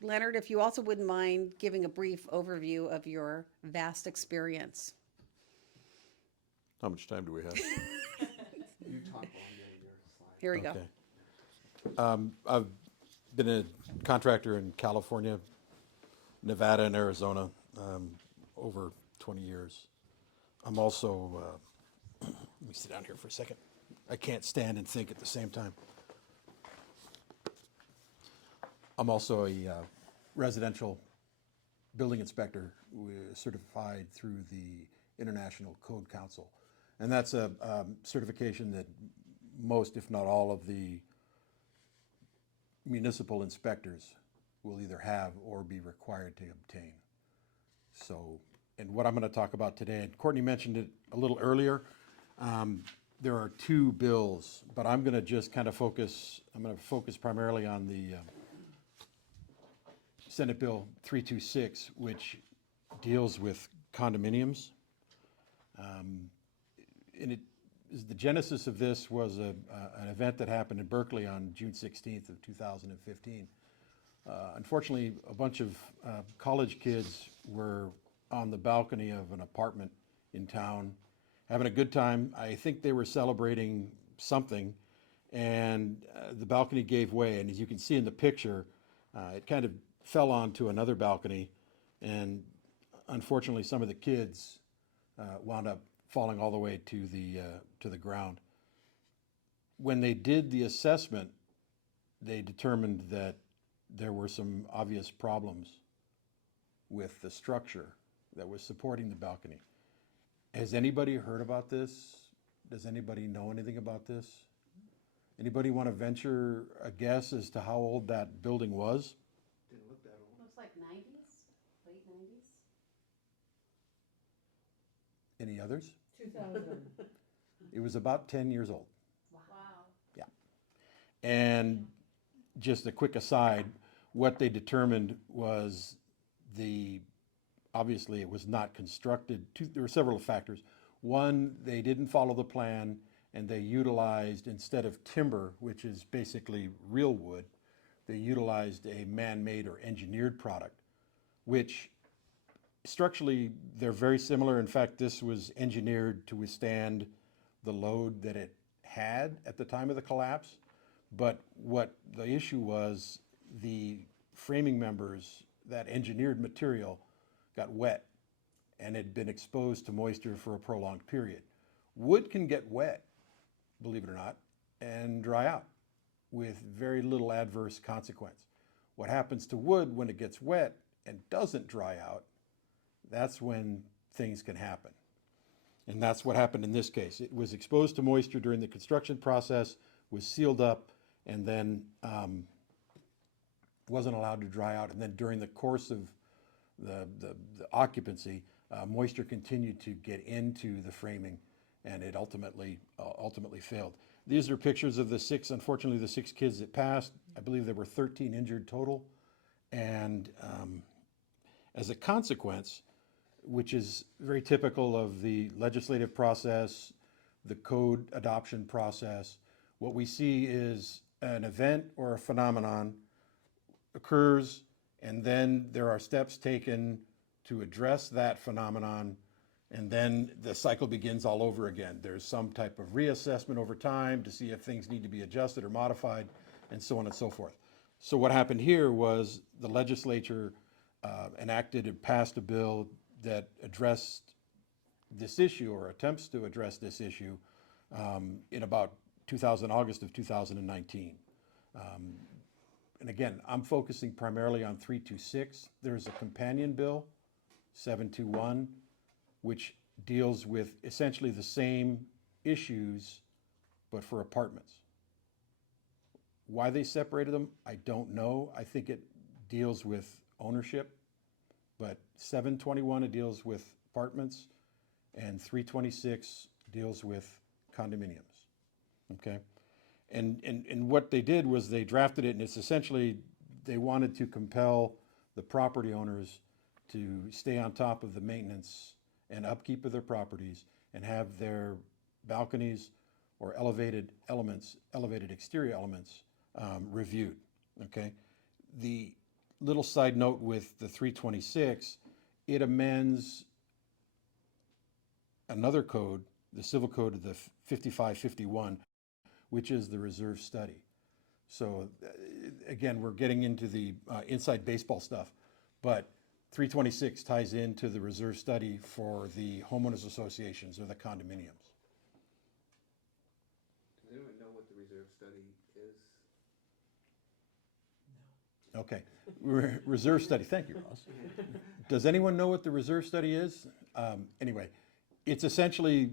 Leonard, if you also wouldn't mind giving a brief overview of your vast experience. How much time do we have? You talk on your slide. Here we go. Okay. I've been a contractor in California, Nevada, and Arizona over 20 years. I'm also, let me sit down here for a second. I can't stand and think at the same time. I'm also a residential building inspector certified through the International Code Council. And that's a certification that most, if not all, of the municipal inspectors will either have or be required to obtain. So, and what I'm going to talk about today, and Courtney mentioned it a little earlier, there are two bills, but I'm going to just kind of focus primarily on the Senate Bill 326, which deals with condominiums. And the genesis of this was an event that happened in Berkeley on June 16th of 2015. Unfortunately, a bunch of college kids were on the balcony of an apartment in town, having a good time. I think they were celebrating something, and the balcony gave way. And as you can see in the picture, it kind of fell onto another balcony, and unfortunately, some of the kids wound up falling all the way to the ground. When they did the assessment, they determined that there were some obvious problems with the structure that was supporting the balcony. Has anybody heard about this? Does anybody know anything about this? Anybody want to venture a guess as to how old that building was? Didn't look that old. Looks like 90s, late 90s. Any others? 2000. It was about 10 years old. Wow. And just a quick aside, what they determined was the obviously it was not constructed. There were several factors. One, they didn't follow the plan, and they utilized, instead of timber, which is basically real wood, they utilized a man-made or engineered product, which structurally they're very similar. In fact, this was engineered to withstand the load that it had at the time of the collapse. But what the issue was, the framing members, that engineered material, got wet and had been exposed to moisture for a prolonged period. Wood can get wet, believe it or not, and dry out with very little adverse consequence. What happens to wood when it gets wet and doesn't dry out, that's when things can happen. And that's what happened in this case. It was exposed to moisture during the construction process, was sealed up, and then wasn't allowed to dry out. And then during the course of the occupancy, moisture continued to get into the framing, and it ultimately failed. These are pictures of unfortunately, the 6 kids that passed. I believe there were 13 injured total. And as a consequence, which is very typical of the legislative process, the code adoption process, what we see is an event or a phenomenon occurs, and then there are steps taken to address that phenomenon, and then the cycle begins all over again. There's some type of reassessment over time to see if things need to be adjusted or modified, and so on and so forth. So what happened here was the legislature enacted and passed a bill that addressed this issue, or attempts to address this issue, in about August of 2019. And again, I'm focusing primarily on 326. There's a companion bill, 721, which deals with essentially the same issues, but for apartments. Why they separated them, I don't know. I think it deals with ownership, but 721, it deals with apartments, and 326 deals with condominiums, okay? And what they did was they drafted it, and it's essentially, they wanted to compel the property owners to stay on top of the maintenance and upkeep of their properties and have their balconies or elevated exterior elements reviewed, okay? The little side note with the 326, it amends another code, the civil code of the 5551, which is the reserve study. So again, we're getting into the inside baseball stuff, but 326 ties into the reserve study for the homeowners associations or the condominiums. Does anyone know what the reserve study is? Okay, reserve study, thank you, Ross. Does anyone know what the reserve study is? Anyway, it's essentially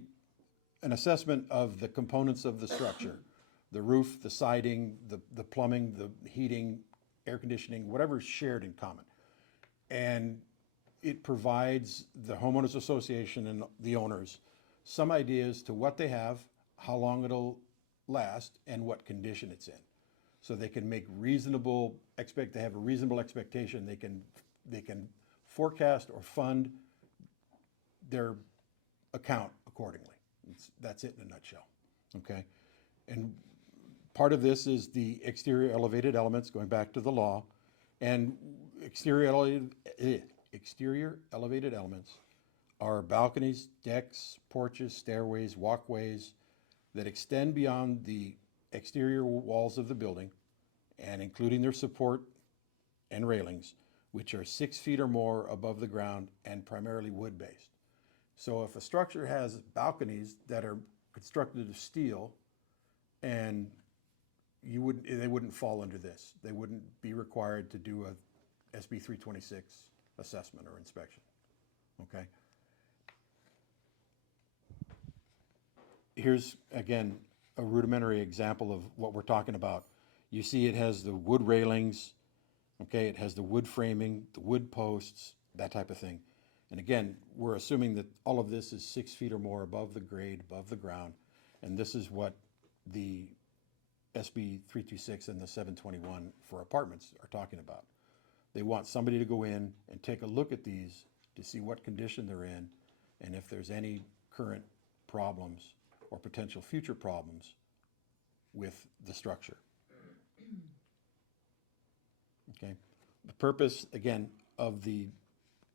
an assessment of the components of the structure, the roof, the siding, the plumbing, the heating, air conditioning, whatever is shared in common. And it provides the homeowners association and the owners some ideas to what they have, how long it'll last, and what condition it's in. So they can make they have a reasonable expectation. They can forecast or fund their account accordingly. That's it in a nutshell, okay? And part of this is the exterior elevated elements, going back to the law, and exterior elevated elements are balconies, decks, porches, stairways, walkways that extend beyond the exterior walls of the building, and including their support and railings, which are 6 feet or more above the ground and primarily wood-based. So if a structure has balconies that are constructed of steel, and they wouldn't fall under this. They wouldn't be required to do a SB 326 assessment or inspection, okay? Here's, again, a rudimentary example of what we're talking about. You see it has the wood railings, okay? It has the wood framing, the wood posts, that type of thing. And again, we're assuming that all of this is 6 feet or more above the grade, above the ground. And this is what the SB 326 and the 721 for apartments are talking about. They want somebody to go in and take a look at these to see what condition they're in and if there's any current problems or potential future problems with the structure. Okay. The purpose, again, of the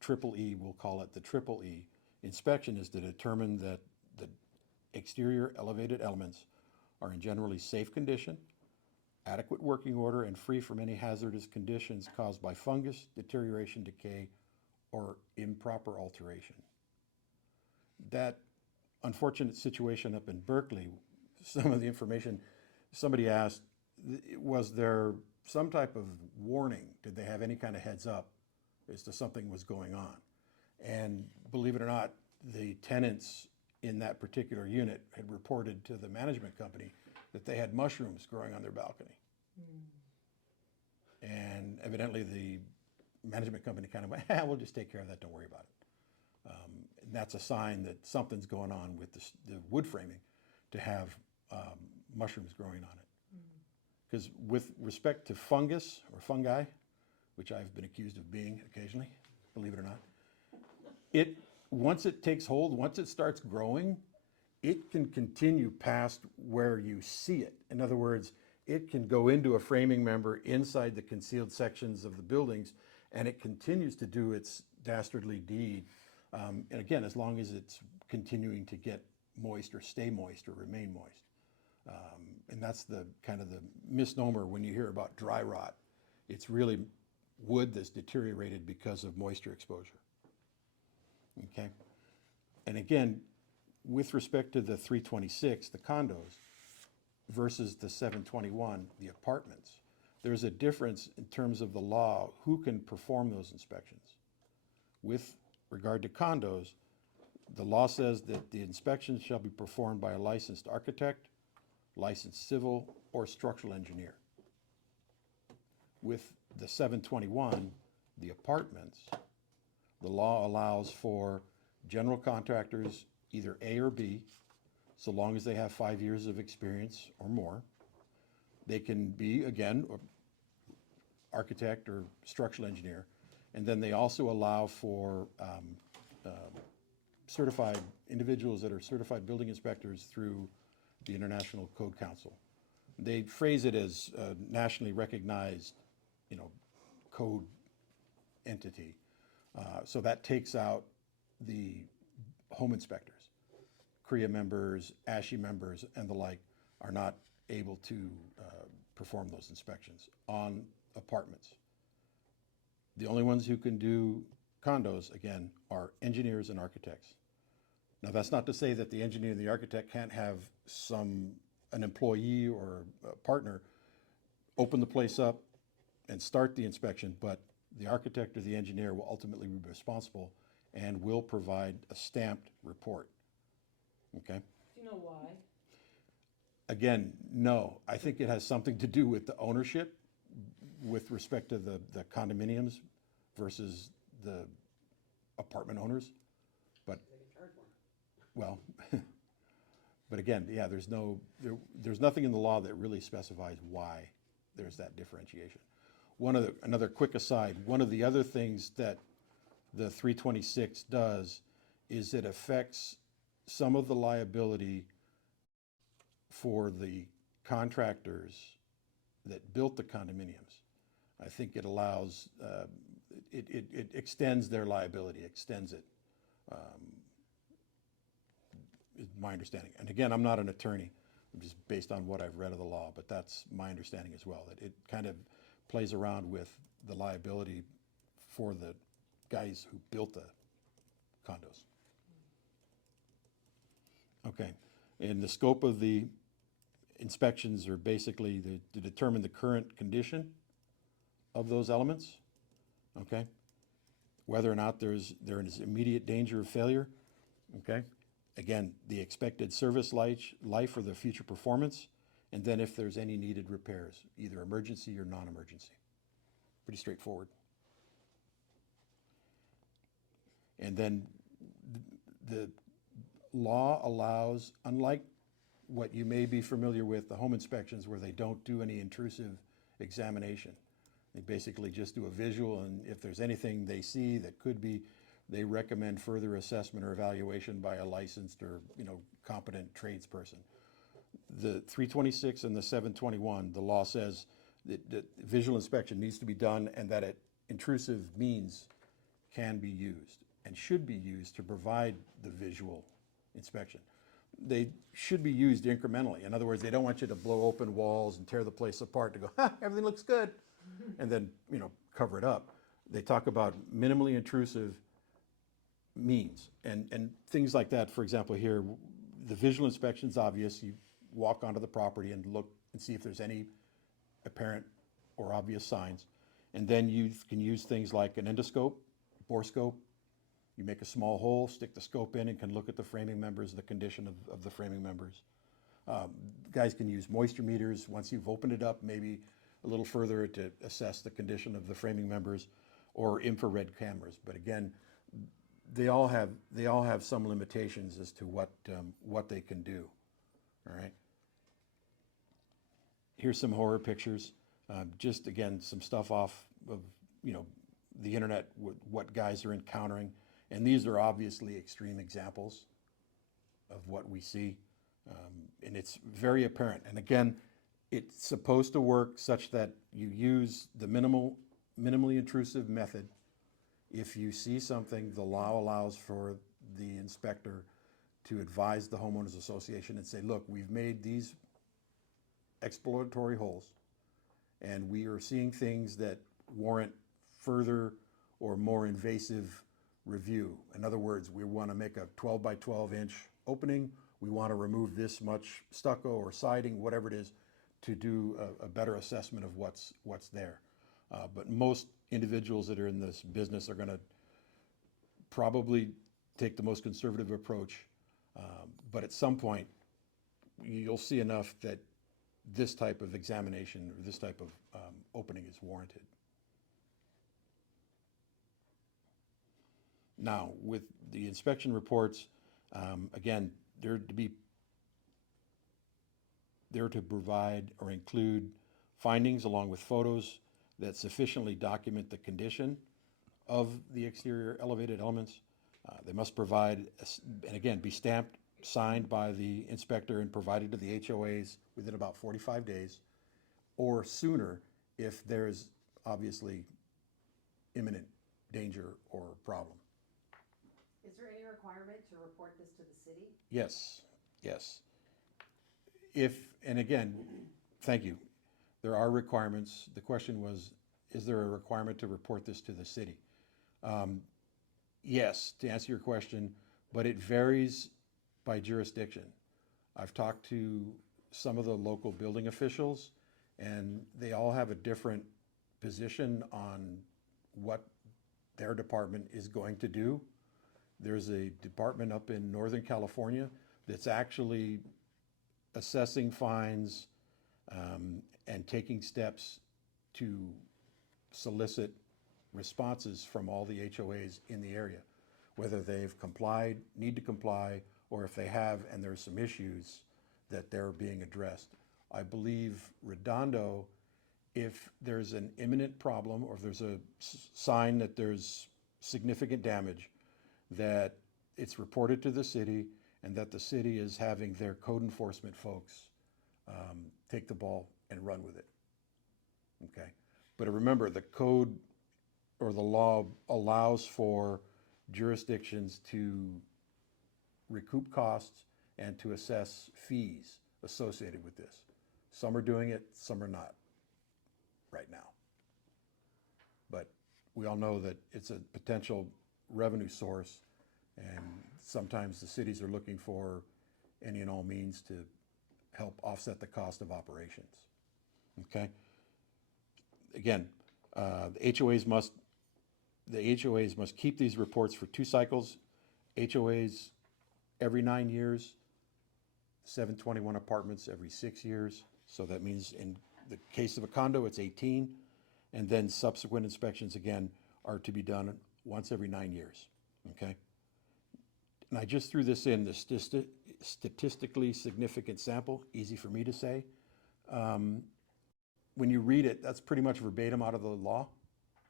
triple E, we'll call it the triple E inspection, is to determine that the exterior elevated elements are in generally safe condition, adequate working order, and free from any hazardous conditions caused by fungus, deterioration, decay, or improper alteration. That unfortunate situation up in Berkeley, some of the information, somebody asked, was there some type of warning? Did they have any kind of heads up as to something was going on? And believe it or not, the tenants in that particular unit had reported to the management company that they had mushrooms growing on their balcony. And evidently the management company kind of went, we'll just take care of that, don't worry about it. And that's a sign that something's going on with the wood framing to have mushrooms growing on it. Because with respect to fungus or fungi, which I've been accused of being occasionally, believe it or not, once it takes hold, once it starts growing, it can continue past where you see it. In other words, it can go into a framing member inside the concealed sections of the buildings, and it continues to do its dastardly deed. And again, as long as it's continuing to get moist or stay moist or remain moist. And that's the kind of the misnomer when you hear about dry rot. It's really wood that's deteriorated because of moisture exposure. Okay? And again, with respect to the 326, the condos, versus the 721, the apartments, there's a difference in terms of the law, who can perform those inspections. With regard to condos, the law says that the inspections shall be performed by a licensed architect, licensed civil, or structural engineer. With the 721, the apartments, the law allows for general contractors, either A or B, so long as they have 5 years of experience or more. They can be, again, architect or structural engineer. And then they also allow for certified individuals that are certified building inspectors through the International Code Council. They phrase it as a nationally recognized, code entity. So that takes out the home inspectors. CREA members, ASHI members, and the like are not able to perform those inspections on apartments. The only ones who can do condos, again, are engineers and architects. Now, that's not to say that the engineer and the architect can't have an employee or a partner open the place up and start the inspection, but the architect or the engineer will ultimately be responsible and will provide a stamped report. Okay? Do you know why? Again, no. I think it has something to do with the ownership with respect to the condominiums versus the apartment owners. But, well, but again, yeah, there's nothing in the law that really specifies why there's that differentiation. Another quick aside, one of the other things that the 326 does is it affects some of the liability for the contractors that built the condominiums. I think it allows, it extends their liability, extends it, is my understanding. And again, I'm not an attorney, I'm just based on what I've read of the law, but that's my understanding as well, that it kind of plays around with the liability for the guys who built the condos. Okay, and the scope of the inspections are basically to determine the current condition of those elements, okay? Whether or not there is immediate danger of failure, okay? Again, the expected service life or the future performance, and then if there's any needed repairs, either emergency or non-emergency. Pretty straightforward. And then the law allows, unlike what you may be familiar with, the home inspections where they don't do any intrusive examination. They basically just do a visual, and if there's anything they see that could be they recommend further assessment or evaluation by a licensed or, competent tradesperson. The 326 and the 721, the law says that visual inspection needs to be done and that intrusive means can be used and should be used to provide the visual inspection. They should be used incrementally. In other words, they don't want you to blow open walls and tear the place apart to go, everything looks good, and then, cover it up. They talk about minimally intrusive means and things like that. For example, here, the visual inspection is obvious. You walk onto the property and look and see if there's any apparent or obvious signs. And then you can use things like an endoscope, borescope. You make a small hole, stick the scope in, and can look at the framing members, the condition of the framing members. Guys can use moisture meters once you've opened it up, maybe a little further to assess the condition of the framing members, or infrared cameras. But again, they all have some limitations as to what they can do. All right. Here's some horror pictures. Just again, some stuff off of the internet, what guys are encountering, and these are obviously extreme examples of what we see, and it's very apparent. And again, it's supposed to work such that you use the minimally intrusive method. If you see something, the law allows for the inspector to advise the homeowners association and say, look, we've made these exploratory holes and we are seeing things that warrant further or more invasive review. In other words, we want to make a 12 by 12 inch opening. We want to remove this much stucco or siding, whatever it is, to do a better assessment of what's there. But most individuals that are in this business are going to probably take the most conservative approach. But at some point, you'll see enough that this type of examination or this type of opening is warranted. Now, with the inspection reports, again, they're to provide or include findings along with photos that sufficiently document the condition of the exterior elevated elements. They must provide, and again, be stamped, signed by the inspector and provided to the HOAs within about 45 days or sooner if there's obviously imminent danger or problem. Is there any requirement to report this to the city? Yes, yes. And again, thank you. There are requirements. The question was, is there a requirement to report this to the city? Yes, to answer your question, but it varies by jurisdiction. I've talked to some of the local building officials, and they all have a different position on what their department is going to do. There's a department up in Northern California that's actually assessing fines and taking steps to solicit responses from all the HOAs in the area, whether they've complied, need to comply, or if they have and there's some issues that they're being addressed. I believe Redondo, if there's an imminent problem or if there's a sign that there's significant damage, that it's reported to the city and that the city is having their code enforcement folks take the ball and run with it. Okay, but remember, the code or the law allows for jurisdictions to recoup costs and to assess fees associated with this. Some are doing it, some are not right now. But we all know that it's a potential revenue source, and sometimes the cities are looking for any and all means to help offset the cost of operations. Okay? Again, the HOAs must keep these reports for 2 cycles. HOAs every 9 years, 721 apartments every 6 years. So that means in the case of a condo, it's 18. And then subsequent inspections, again, are to be done once every 9 years. Okay? And I just threw this in, the statistically significant sample, easy for me to say. When you read it, that's pretty much verbatim out of the law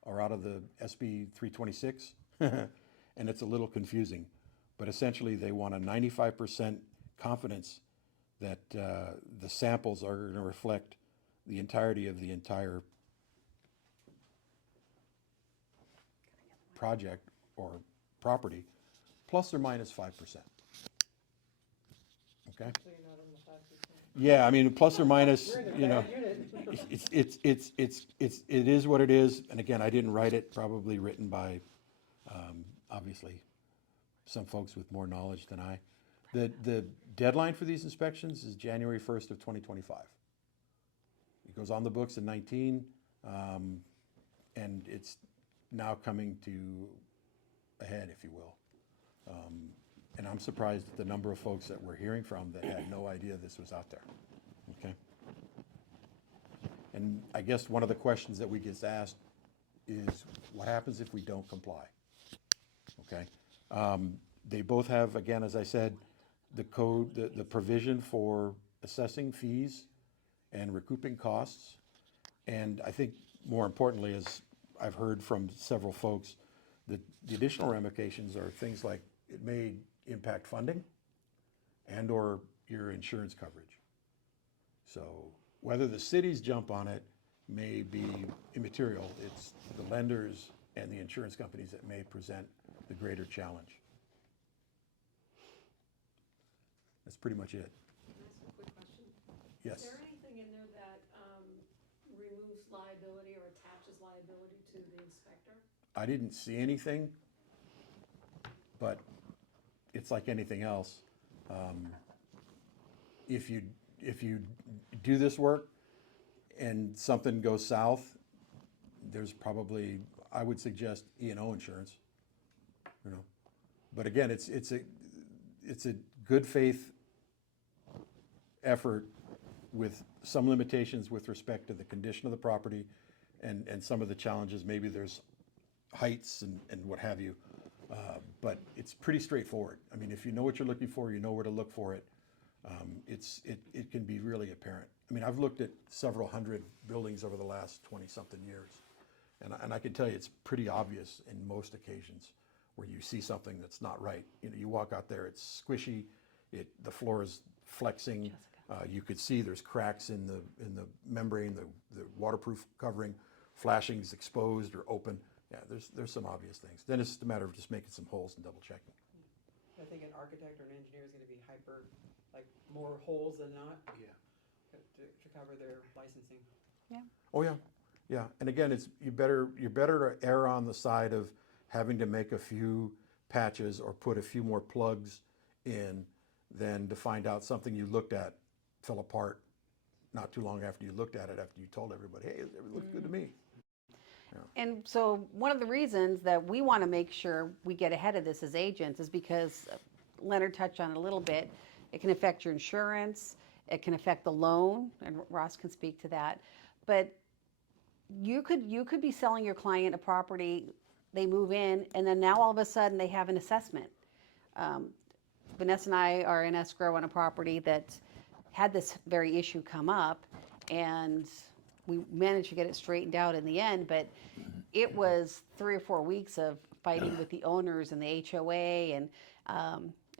or out of the SB 326. and it's a little confusing. But essentially, they want a 95% confidence that the samples are going to reflect the entirety of the entire project or property, plus or minus 5%. Okay? So you're not in the 5%. Yeah, I mean, plus or minus, You're in the you know, bad unit. it is what it is. And again, I didn't write it, probably written by, obviously, some folks with more knowledge than I. The deadline for these inspections is January 1st of 2025. It goes on the books in 19, and it's now coming to a head, if you will. And I'm surprised at the number of folks that we're hearing from that had no idea this was out there. Okay. And I guess one of the questions that we get asked is, what happens if we don't comply? Okay. They both have, again, as I said, the code, the provision for assessing fees and recouping costs. And I think more importantly, as I've heard from several folks, the additional ramifications are things like it may impact funding and or your insurance coverage. So whether the cities jump on it may be immaterial. It's the lenders and the insurance companies that may present the greater challenge. That's pretty much it. Can I ask a quick question? Yes. Is there anything in there that removes liability or attaches liability to the inspector? I didn't see anything, but it's like anything else. If you do this work and something goes south, there's probably, I would suggest, E&O insurance. You know, but again, it's a good faith effort with some limitations with respect to the condition of the property and some of the challenges. Maybe there's heights and what have you, but it's pretty straightforward. I mean, if you know what you're looking for, you know where to look for it. It can be really apparent. I mean, I've looked at several hundred buildings over the last 20-something years, and I can tell you it's pretty obvious in most occasions where you see something that's not right. You know, you walk out there, it's squishy, the floor is flexing. You could see there's cracks in the membrane, the waterproof covering, flashings exposed or open. Yeah, there's some obvious things. Then it's just a matter of just making some holes and double checking. I think an architect or an engineer is gonna be hyper, like, more holes than not. Yeah. To cover their licensing. Oh yeah, yeah. And again, you're better to err on the side of having to make a few patches or put a few more plugs in than to find out something you looked at fell apart not too long after you looked at it, after you told everybody, hey, it looks good to me. And so one of the reasons that we want to make sure we get ahead of this as agents is because Leonard touched on it a little bit. It can affect your insurance. It can affect the loan, and Ross can speak to that. But you could be selling your client a property, they move in, and then now all of a sudden they have an assessment. Vanessa and I are in escrow on a property that had this very issue come up, and we managed to get it straightened out in the end, but it was 3 or 4 weeks of fighting with the owners and the HOA, and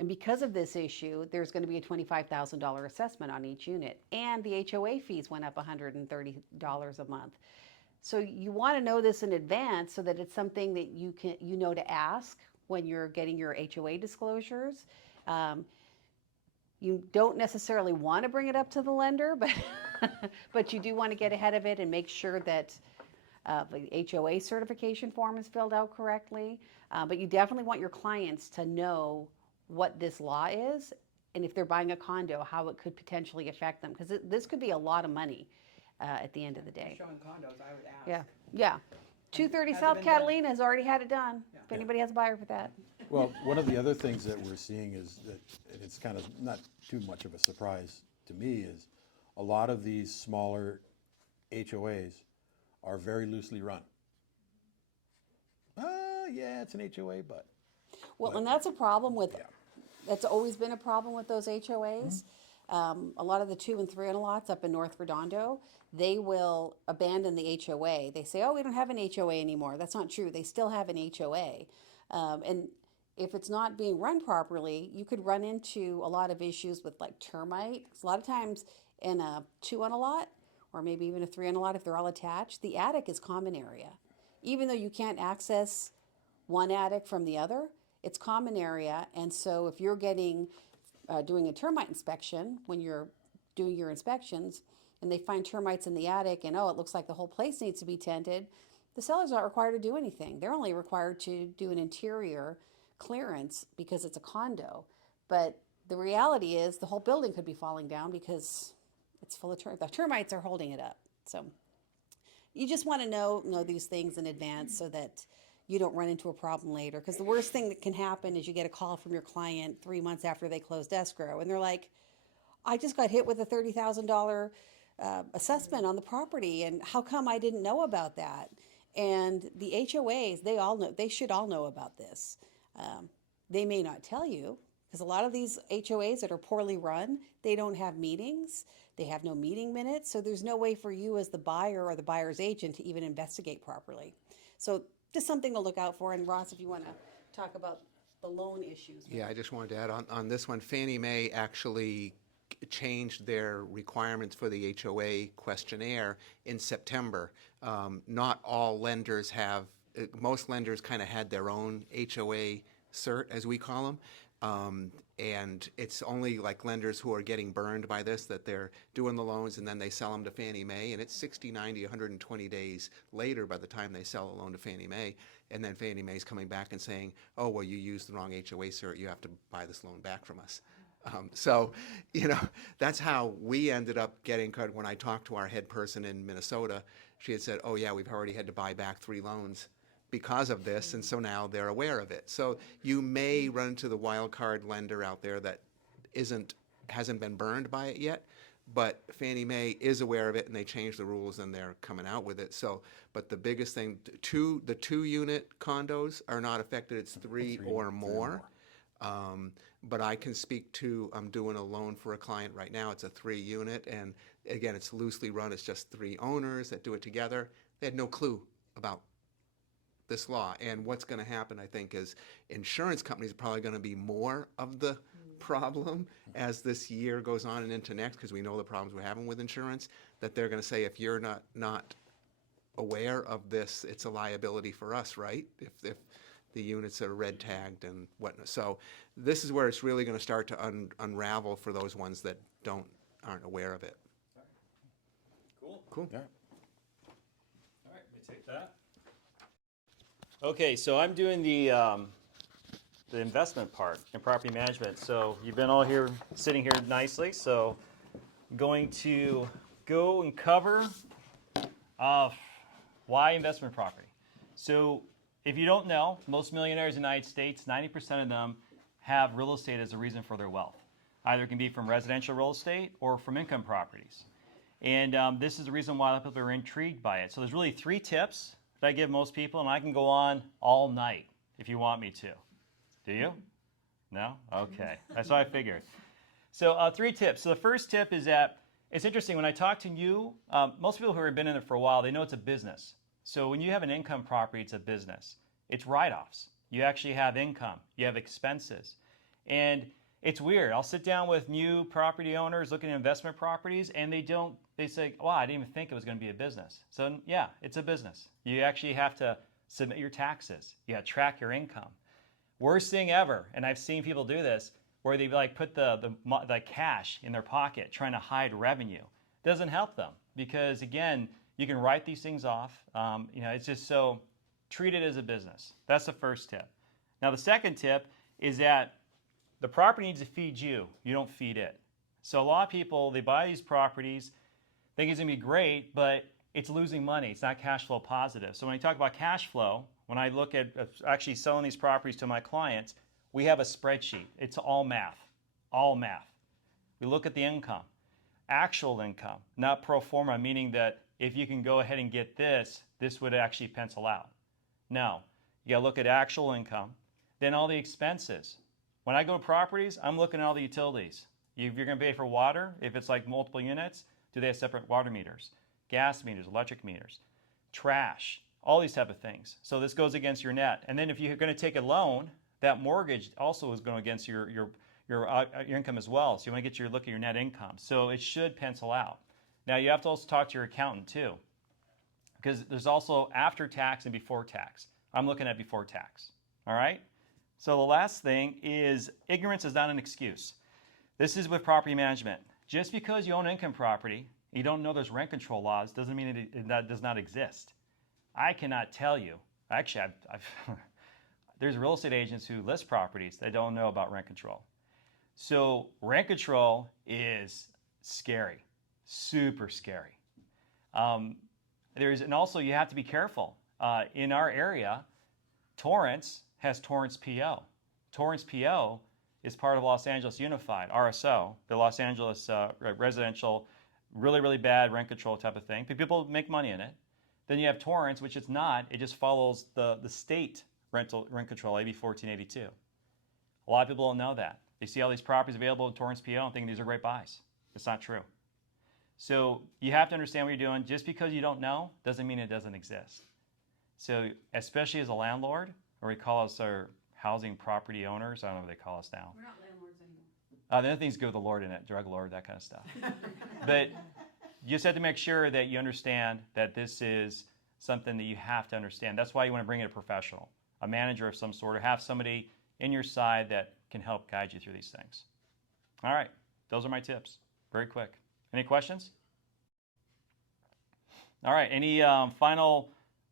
because of this issue, there's going to be a $25,000 assessment on each unit, and the HOA fees went up $130 a month. So you want to know this in advance so that it's something that you know to ask when you're getting your HOA disclosures. You don't necessarily want to bring it up to the lender, but you do want to get ahead of it and make sure that the HOA certification form is filled out correctly. But you definitely want your clients to know what this law is, and if they're buying a condo, how it could potentially affect them, because this could be a lot of money at the end of the day. Showing condos, I would ask. Yeah. 230 Has it South been done? Catalina has already had it done. Yeah. If anybody has a buyer for that. Well, one of the other things that we're seeing is that, and it's kind of not too much of a surprise to me, is a lot of these smaller HOAs are very loosely run. Yeah, it's an HOA, but. Well, and that's a problem with, Yeah. that's always been a problem with those HOAs. A lot of the 2 and 3 lots up in North Redondo, they will abandon the HOA. They say, oh, we don't have an HOA anymore. That's not true. They still have an HOA. And if it's not being run properly, you could run into a lot of issues with like termite. 'Cause a lot of times in a 2 on a lot, or maybe even a 3 on a lot, if they're all attached, the attic is common area. Even though you can't access one attic from the other, it's common area. And so if you're doing a termite inspection, when you're doing your inspections, and they find termites in the attic and, oh, it looks like the whole place needs to be tented, the seller's not required to do anything. They're only required to do an interior clearance because it's a condo. But the reality is the whole building could be falling down because it's full of the termites are holding it up. So you just want to know these things in advance so that you don't run into a problem later. Because the worst thing that can happen is you get a call from your client 3 months after they closed escrow, and they're like, I just got hit with a $30,000 assessment on the property, and how come I didn't know about that? And the HOAs, they all know, they should all know about this. They may not tell you, because a lot of these HOAs that are poorly run, they don't have meetings, they have no meeting minutes, so there's no way for you as the buyer or the buyer's agent to even investigate properly. So just something to look out for. And Ross, if you want to talk about the loan issues. Yeah, I just wanted to add on this one, Fannie Mae actually changed their requirements for the HOA questionnaire in September. Not all lenders have, most lenders kind of had their own HOA cert, as we call them. And it's only like lenders who are getting burned by this that they're doing the loans and then they sell them to Fannie Mae, and it's 60, 90, 120 days later by the time they sell a loan to Fannie Mae, and then Fannie Mae's coming back and saying, oh, well, you used the wrong HOA cert, you have to buy this loan back from us. So, that's how we ended up getting caught. When I talked to our head person in Minnesota, she had said, oh yeah, we've already had to buy back 3 loans because of this, and so now they're aware of it. So you may run into the wild card lender out there that hasn't been burned by it yet, but Fannie Mae is aware of it, and they changed the rules, and they're coming out with it. So, but the biggest thing, the 2-unit condos are not affected. It's 3 or more. But I can speak to, I'm doing a loan for a client right now. It's a 3-unit, and again, it's loosely run. It's just 3 owners that do it together. They had no clue about this law. And what's going to happen, I think, is insurance companies are probably going to be more of the problem as this year goes on and into next, because we know the problems we're having with insurance, that they're going to say, if you're not aware of this, it's a liability for us, right? If the units are red tagged and whatnot. So this is where it's really going to start to unravel for those ones that aren't aware of it. Cool. Cool. Yeah. All right, let me take that. Okay, so I'm doing the investment part in property management. So you've been all here, sitting here nicely. So I'm going to go and cover why investment property. So if you don't know, most millionaires in the United States, 90% of them have real estate as a reason for their wealth. Either it can be from residential real estate or from income properties. And this is the reason why a lot of people are intrigued by it. So there's really 3 tips that I give most people, and I can go on all night if you want me to. Do you? No? Okay. That's what I figured. So 3 tips. So the first tip is that it's interesting. When I talk to you, most people who have been in it for a while, they know it's a business. So when you have an income property, it's a business. It's write-offs. You actually have income. You have expenses. And it's weird. I'll sit down with new property owners looking at investment properties, and they say, wow, I didn't even think it was going to be a business. So yeah, it's a business. You actually have to submit your taxes. You have to track your income. Worst thing ever, and I've seen people do this, where they like put the cash in their pocket trying to hide revenue. Doesn't help them, because again, you can write these things off. It's just so, treat it as a business. That's the first tip. Now the second tip is that the property needs to feed you. You don't feed it. So a lot of people, they buy these properties, think it's gonna be great, but it's losing money. It's not cash flow positive. So when I talk about cash flow, when I look at actually selling these properties to my clients, we have a spreadsheet. It's all math, all math. We look at the income, actual income, not pro forma, meaning that if you can go ahead and get this, this would actually pencil out. No, you gotta look at actual income, then all the expenses. When I go to properties, I'm looking at all the utilities. If you're gonna pay for water, if it's like multiple units, do they have separate water meters? Gas meters, electric meters, trash, all these type of things. So this goes against your net. And then if you're gonna take a loan, that mortgage also is going against your income as well. So you want to look at your net income. So it should pencil out. Now you have to also talk to your accountant too, because there's also after tax and before tax. I'm looking at before tax. All right. So the last thing is ignorance is not an excuse. This is with property management. Just because you own income property, you don't know there's rent control laws, doesn't mean that does not exist. I cannot tell you. Actually, there's real estate agents who list properties that don't know about rent control. So rent control is scary, super scary. And also you have to be careful. In our area, Torrance has Torrance PO. Torrance PO is part of Los Angeles Unified, RSO, the Los Angeles residential, really, really bad rent control type of thing. People make money in it. Then you have Torrance, which is not. It just follows the state rent control, AB 1482. A lot of people don't know that. They see all these properties available in Torrance PO and think these are great buys. It's not true. So you have to understand what you're doing. Just because you don't know doesn't mean it doesn't exist. So especially as a landlord, or we call us our housing property owners, I don't know what they call us now. We're not landlords anymore. The other things go with the Lord in it, drug lord, that kind of stuff. But you just have to make sure that you understand that this is something that you have to understand. That's why you want to bring in a professional, a manager of some sort, or have somebody in your side that can help guide you through these things. All right, those are my tips. Very quick. Any questions? All right, any final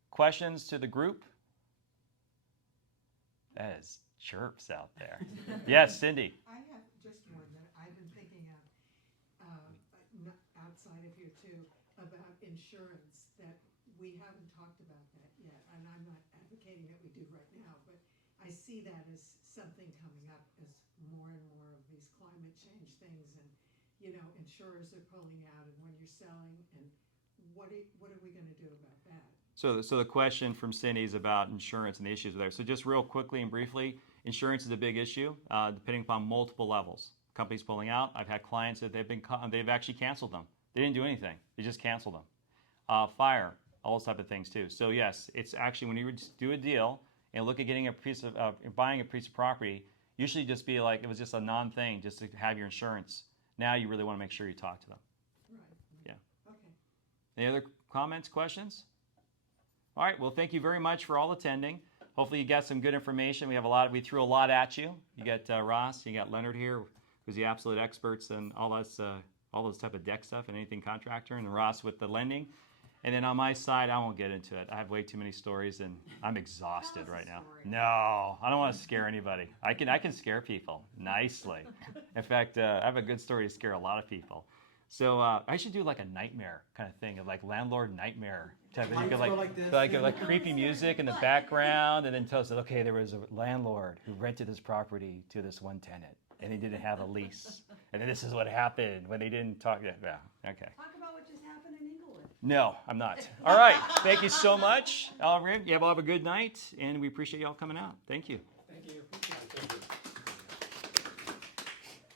questions to the group? That is chirps out there. Yes, Cindy. I have just one that I've been thinking of, outside of here too, about insurance, that we haven't talked about that yet, and I'm not advocating that we do right now, but I see that as something coming up as more and more of these climate change things, and, insurers are pulling out, and when you're selling, and what are we gonna do about that? So the question from Cindy is about insurance and the issues there. So just real quickly and briefly, insurance is a big issue, depending upon multiple levels. Companies pulling out. I've had clients that they've actually canceled them. They didn't do anything. They just canceled them. Fire, all those type of things too. So yes, it's actually when you do a deal and look at getting buying a piece of property, usually just be like it was just a non-thing, just to have your insurance. Now you really want to make sure you talk to them. Right. Yeah. Okay. Any other comments, questions? All right, well, thank you very much for all attending. Hopefully you got some good information. We threw a lot at you. You got Ross, you got Leonard here, who's the absolute experts in all those type of deck stuff and anything contractor, and Ross with the lending. And then on my side, I won't get into it. I have way too many stories, and I'm exhausted right now. No, I don't want to scare anybody. I can scare people nicely. In fact, I have a good story to scare a lot of people. So I should do like a nightmare kind of thing, like landlord nightmare type of thing. Like creepy music in the background, and then tell us that, okay, there was a landlord who rented this property to this one tenant, and he didn't have a lease. And then this is what happened when they didn't talk. Yeah, okay. Talk about what just happened in Inglewood. No, I'm not. All right. Thank you so much. You all have a good night, and we appreciate you all coming out. Thank you. Thank you.